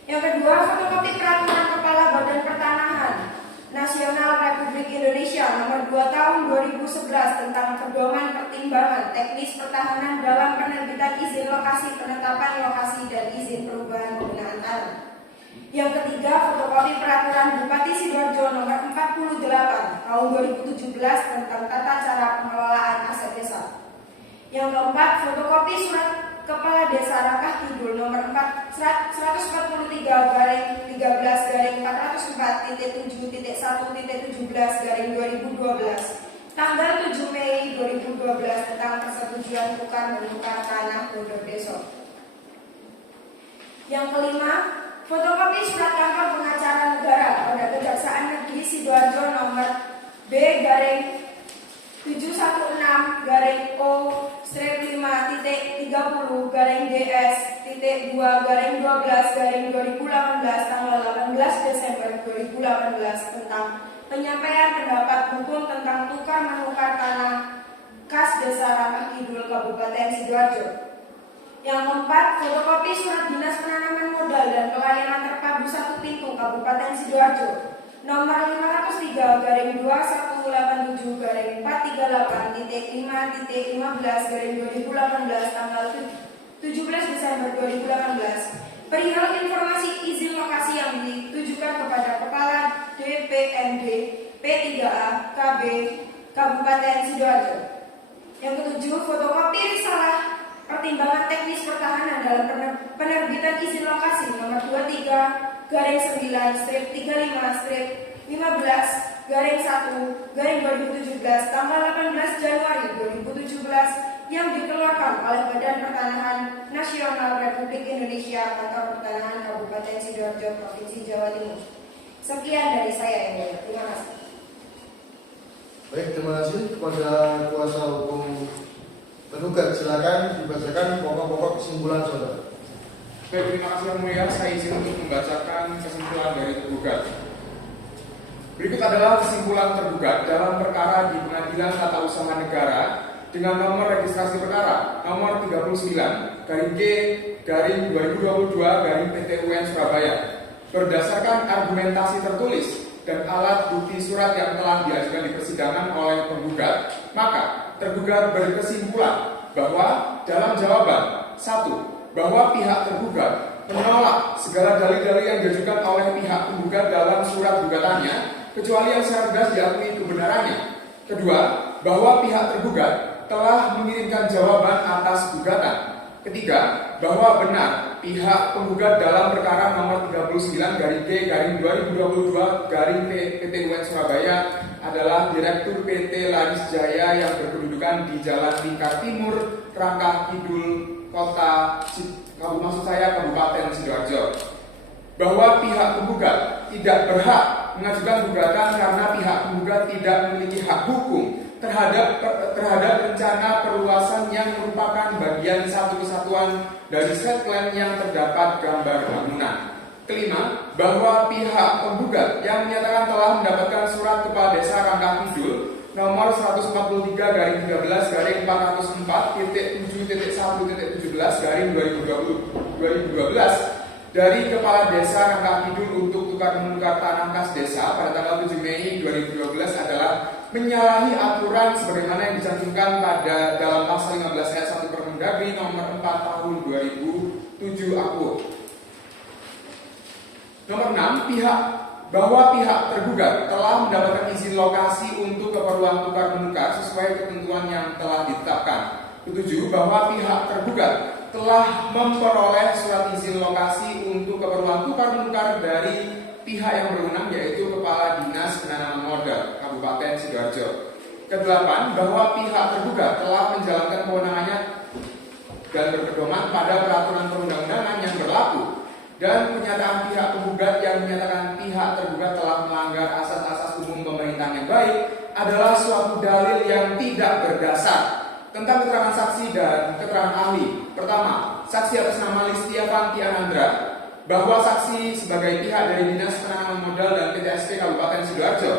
Yang kedua, fotokopi Peraturan Kepala Badan Pertanahan Nasional Republik Indonesia nomor 2 tahun 2011 tentang pedoman pertimbangan teknis pertahanan dalam penerbitan izin lokasi, penetapan lokasi, dan izin perubahan penggunaan tanah. Yang ketiga, fotokopi Peraturan Bupati Sidoarjo nomor 48 tahun 2017 tentang tata cara pengelolaan aset desa. Yang keempat, fotokopi surat Kepala Desa Rakah Kidul nomor 143/13/404.7.1.2012 tanggal 7 Mei 2012 tentang persetujuan tukar menukar tanah bodor desa. Yang kelima, fotokopi surat kantor pengacara negara pada Kejaksaan Negeri Sidoarjo nomor B-716-O-5-30-DS-2-12-2018 tanggal 18 Desember 2018 tentang penyampaian pendapat hukum tentang tukar menukar tanah kas Desa Rakah Kidul Kabupaten Sidoarjo. Yang keempat, fotokopi surat dinas penanaman modal dan pelayanan terpadu 1 pintu Kabupaten Sidoarjo nomor 503/21-438.5.15/2018 tanggal 17 Desember 2018 perihal informasi izin lokasi yang ditujukan kepada Kepala DPMD P3A KB Kabupaten Sidoarjo. Yang ketujuh, fotokopi risalah pertimbangan teknis pertahanan dalam penerbitan izin lokasi nomor 23/9-35/15/2017 tanggal 18 Januari 2017 yang dikeluarkan oleh Badan Pertanahan Nasional Republik Indonesia Kantor Pertanahan Kabupaten Sidoarjo Provinsi Jawa Timur. Sekian dari saya yang mulia. Terima kasih. Baik, terima kasih kepada kuasa hukum tergugat. Silakan dibacakan pokok-pokok kesimpulan saudara. Baik, terima kasih yang mulia. Saya izin untuk membacakan kesimpulan dari tergugat. Berikut adalah kesimpulan tergugat dalam perkara di Pengadilan Tata Usaha Negara dengan nomor registrasi perkara nomor 39-G/2022-PT UN Surabaya. Berdasarkan argumentasi tertulis dan alat bukti surat yang telah diajukan di persidangan oleh penggugat, maka tergugat berkesimpulan bahwa dalam jawaban 1. Bahwa pihak tergugat menolak segala dalil-dalil yang diajukan oleh pihak penggugat dalam surat gugatannya, kecuali yang secara tegas diakui kebenarannya. Kedua, bahwa pihak tergugat telah mengirimkan jawaban atas gugatan. Ketiga, bahwa benar pihak penggugat dalam perkara nomor 39-G/2022-PT UN Surabaya adalah Direktur PT Laris Jaya yang berkedudukan di Jalan Lingkar Timur, Rangkah Kidul, Kabupaten Sidoarjo. Bahwa pihak penggugat tidak berhak mengajukan gugatan karena pihak penggugat tidak memiliki hak hukum terhadap rencana perluasan yang merupakan bagian satu kesatuan dari set plan yang terdapat gambar bangunan. Kelima, bahwa pihak penggugat yang menyatakan telah mendapatkan surat Kepala Desa Rangkah Kidul nomor 143/13-4.1.17/2012 dari Kepala Desa Rangkah Kidul untuk tukar-menukar tanah kas desa pada tanggal 7 Mei 2012 adalah menyalahi aturan sebagaimana yang dicantumkan pada dalam pasal 15 ayat 1 Permendagri nomor 4 tahun 2007 AKUR. Nomor 6, bahwa pihak tergugat telah mendapatkan izin lokasi untuk keperluan tukar-menukar sesuai ketentuan yang telah ditetapkan. Ketujuh, bahwa pihak tergugat telah memperoleh surat izin lokasi untuk keperluan tukar-menukar dari pihak yang berwenang, yaitu Kepala Dinas Penanaman Modal Kabupaten Sidoarjo. Kedelapan, bahwa pihak tergugat telah menjalankan kewenangannya dan berpedoman pada peraturan perundang-undangan yang berlaku, dan pernyataan pihak penggugat yang menyatakan pihak tergugat telah melanggar asas-asas umum pemerintahan yang baik adalah suatu dalil yang tidak berdasar. Tentang keterangan saksi dan keterangan ahli. Pertama, saksi atas nama Listia Fanti Anandra, bahwa saksi sebagai pihak dari Dinas Penanaman Modal dan PTSP Kabupaten Sidoarjo,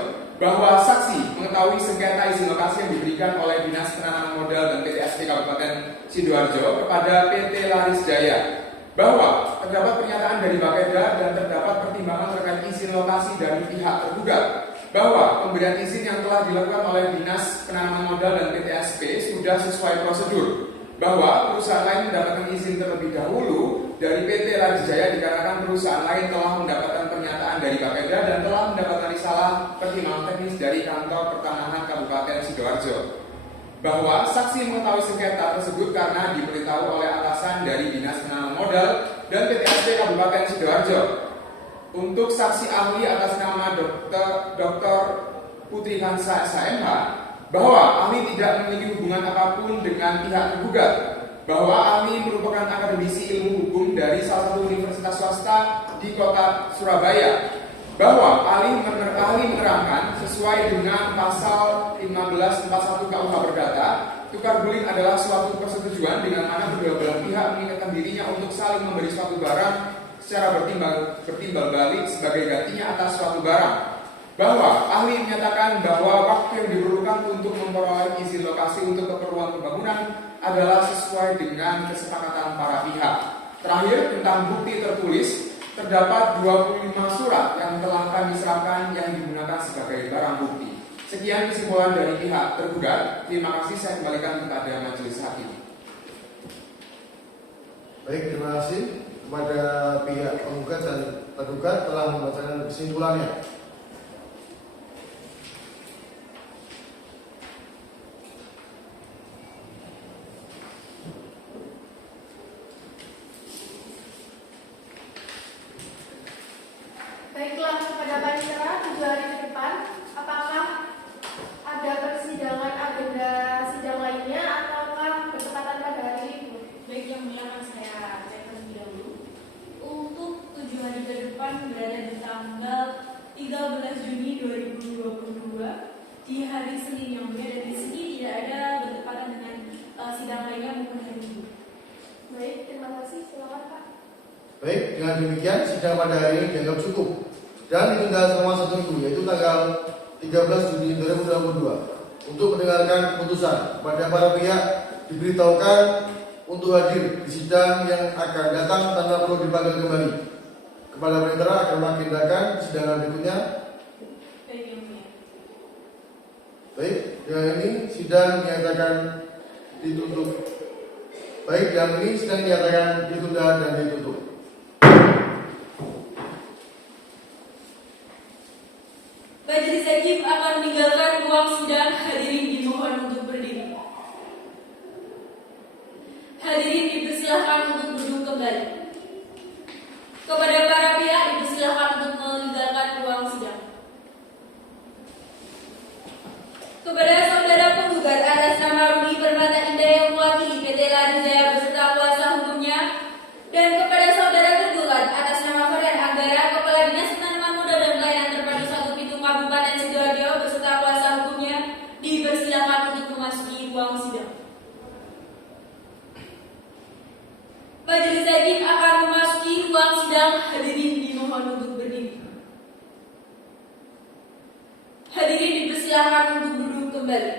bahwa saksi mengetahui sengketa izin lokasi yang diberikan oleh Dinas Penanaman Modal dan PTSP Kabupaten Sidoarjo kepada PT Laris Jaya, bahwa terdapat pernyataan dari Bapeda dan terdapat pertimbangan terkait izin lokasi dari pihak tergugat, bahwa pemberian izin yang telah dilakukan oleh Dinas Penanaman Modal dan PTSP sudah sesuai prosedur, bahwa perusahaan lain mendapatkan izin terlebih dahulu dari PT Laris Jaya dikarenakan perusahaan lain telah mendapatkan pernyataan dari Bapeda dan telah mendapatkan risalah pertimbangan teknis dari Kantor Pertanahan Kabupaten Sidoarjo, bahwa saksi mengetahui sengketa tersebut karena diberitahu oleh atasan dari Dinas Penanaman Modal dan PTSP Kabupaten Sidoarjo. Untuk saksi ahli atas nama Dr. Putri Hansa SHMH, bahwa ahli tidak memiliki hubungan apapun dengan pihak tergugat, bahwa ahli merupakan akademisi ilmu hukum dari salah satu universitas swasta di kota Surabaya, bahwa ahli menerangkan sesuai dengan pasal 1541 KUH Perdata, tukar guling adalah suatu persetujuan dengan mana kedua belah pihak mengingatkan dirinya untuk saling memberi suatu barang secara bertimbal balik sebagai gantinya atas suatu barang. bahwa ahli menyatakan bahwa waktu yang diperlukan untuk memperoleh izin lokasi untuk keperluan pembangunan adalah sesuai dengan kesepakatan para pihak. Terakhir, tentang bukti tertulis, terdapat 25 surat yang telah kami serahkan yang digunakan sebagai barang bukti. Sekian kesimpulan dari pihak tergugat. Terima kasih, saya kembalikan kepada majelis hakim. Baik, terima kasih kepada pihak penggugat dan tergugat telah membacakan kesimpulannya. Baiklah, kepada panitia 7 hari ke depan, apakah ada persidangan agenda sidang lainnya ataukah bertepatan pada hari libur? Baik, yang mulia saya cek terlebih dahulu. Untuk 7 hari ke depan berada di tanggal 13 Juni 2022 di hari Senin yang mulia, dan di sini tidak ada bertepatan dengan sidang lainnya maupun hari libur. Baik, terima kasih. Silakan Pak. Baik, dengan demikian sidang pada hari ini dianggap cukup dan ditunda selama 1 minggu, yaitu tanggal 13 Juni 2022 untuk mendengarkan keputusan. Kepada para pihak diberitahukan untuk hadir di sidang yang akan datang tanpa perlu dipanggil kembali. Kepada penentara akan mengagendakan persidangan berikutnya. Baik, yang mulia. Baik, dengan ini sidang dinyatakan ditutup. Baik, dengan ini sidang dinyatakan ditunda dan ditutup. Majelis hakim akan meninggalkan ruang sidang. Hadirin dimohon untuk berdiri. Hadirin dipersilakan untuk duduk kembali. Kepada para pihak dipersilakan untuk meninggalkan ruang sidang. Kepada saudara penggugat atas nama Rudi Permata Indah yang mewakili PT Lari Jaya beserta kuasa hukumnya, dan kepada saudara tergugat atas nama Farhan Anggara, Kepala Dinas Penanaman Modal dan Pelayanan Terpadu 1 Pitung Kabupaten Sidoarjo beserta kuasa hukumnya, dipersilakan untuk memasuki ruang sidang. Majelis hakim akan memasuki ruang sidang. Hadirin dimohon untuk berdiri. Hadirin dipersilakan untuk duduk kembali.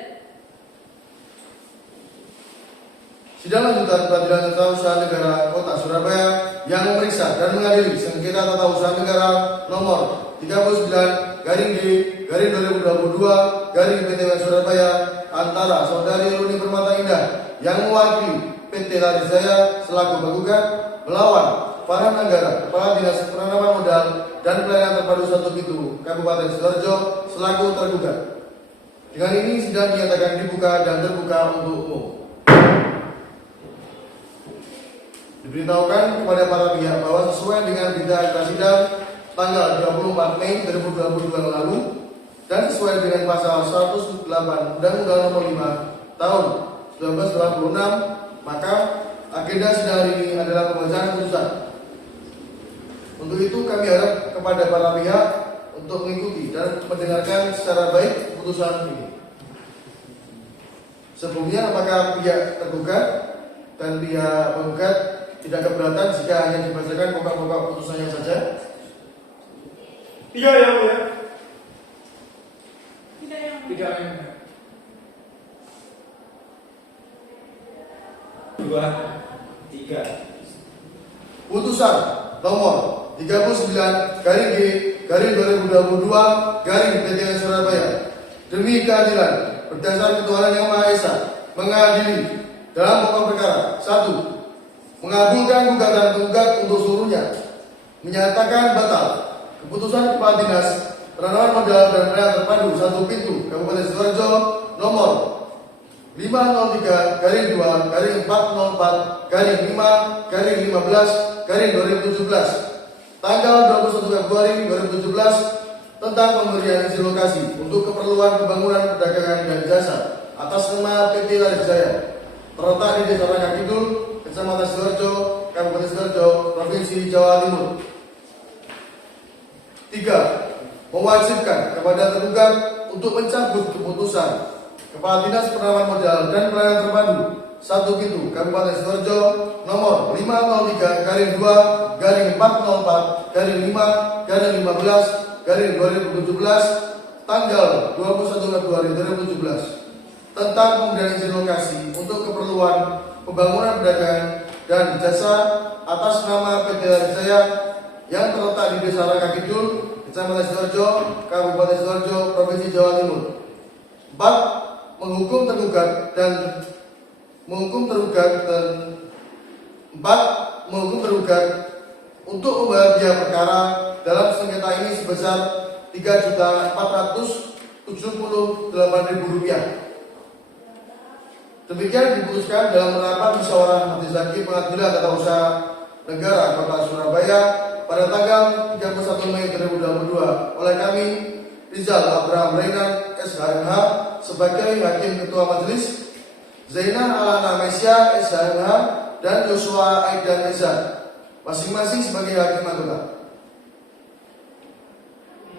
Sidang lanjutan Pengadilan Tata Usaha Negara Kota Surabaya yang memeriksa dan mengadili sengketa tata usaha negara nomor 39/D/2022 PT Surabaya antara saudari Runi Permata Indah yang mewakili PT Lari Jaya selaku penggugat melawan Farhan Anggara, Kepala Dinas Penanaman Modal dan Pelayanan Terpadu 1 Pitu Kabupaten Sidoarjo selaku tergugat. Dengan ini sidang dinyatakan dibuka dan terbuka untuk umum. Diberitahukan kepada para pihak bahwa sesuai dengan berita acara sidang tanggal 24 Mei 2022 yang lalu dan sesuai dengan pasal 108 Undang-Undang Nomor 5 Tahun 1986, maka agenda sidang hari ini adalah pembacaan putusan. Untuk itu kami harap kepada para pihak untuk mengikuti dan mendengarkan secara baik putusan ini. Sebelumnya, apakah pihak tergugat dan pihak penggugat tidak keberatan jika hanya dibacakan pokok-pokok putusannya saja? Tidak, yang mulia. Tidak yang Tidak yang mulia. 2, 3. Putusan nomor 39/G/2022 PT Surabaya demi keadilan berdasar ketuhanan yang Maha Esa mengadili dalam pokok perkara 1. Mengabulkan gugatan penggugat untuk seluruhnya, menyatakan batal keputusan Kepala Dinas Penanaman Modal dan Pelayanan Terpadu 1 Pitu Kabupaten Sidoarjo nomor 503/404/5/15/2017 tanggal 21 Februari 2017 tentang pemberian izin lokasi untuk keperluan pembangunan perdagangan dan jasa atas nama PT Lari Jaya terletak di Desa Rangka Kidul, Kecamatan Sidoarjo, Kabupaten Sidoarjo, Provinsi Jawa Timur. 3. Mewajibkan kepada tergugat untuk mencabut keputusan Kepala Dinas Penanaman Modal dan Pelayanan Terpadu 1 Pitu Kabupaten Sidoarjo nomor 503/2/404/5/15 13/2017 tanggal 21 Februari 2017 tentang pemberian izin lokasi untuk keperluan pembangunan pedagang dan jasa atas nama PT Larijaya yang terletak di Desa Rangka Kidul, Kecamatan Sidoarjo, Kabupaten Sidoarjo, Provinsi Jawa Timur. 4. Menghukum tergugat untuk membayar biaya perkara dalam sengketa ini sebesar Rp3.478.000. Demikian diputuskan dalam rapat musyawarah majelis hakim pengadilan tata usaha negara Kota Surabaya pada tanggal 31 Mei 2022 oleh kami Rizal Abraham Renan SHMH sebagai hakim ketua majelis, Zainah Alana Mesya SHMH dan Joshua Aidan Eza masing-masing sebagai hakim anggota.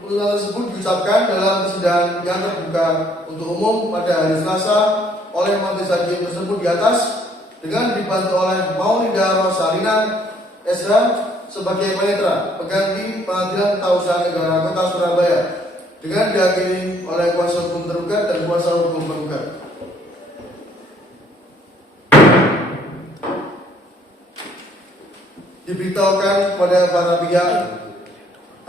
Putusan tersebut diucapkan dalam persidangan yang terbuka untuk umum pada hari Selasa oleh majelis hakim tersebut di atas dengan dibantu oleh Maulida Rosalina SH sebagai panitera pengganti Pengadilan Tata Usaha Negara Kota Surabaya dengan dihakimi oleh kuasa hukum tergugat dan kuasa hukum penggugat. Diberitahukan kepada para pihak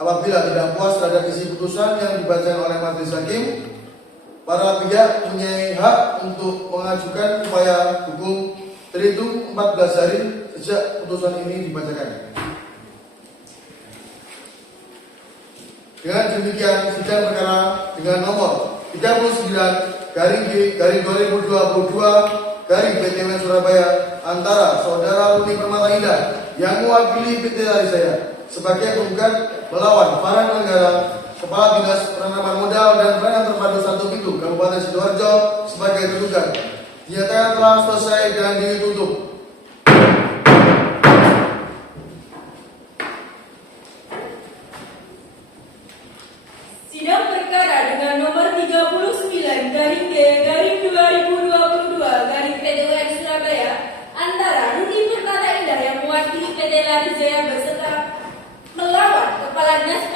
apabila tidak puas terhadap isi putusan yang dibacakan oleh majelis hakim, para pihak mempunyai hak untuk mengajukan upaya hukum terhitung 14 hari sejak putusan ini dibacakan. Dengan demikian, sidang perkara dengan nomor 39/G/2022 Surabaya antara Saudara Runi Permata Indah yang mewakili PT Larijaya sebagai penggugat melawan para penyelenggara Kepala Dinas Penanaman Modal dan Pelayanan Terpadu 1 Pintu Kabupaten Sidoarjo sebagai tergugat dinyatakan telah selesai dan ditutup. Sidang perkara dengan nomor 39/G/2022 Surabaya antara Runi Permata Indah yang mewakili PT Larijaya beserta melawan Kepala Dinas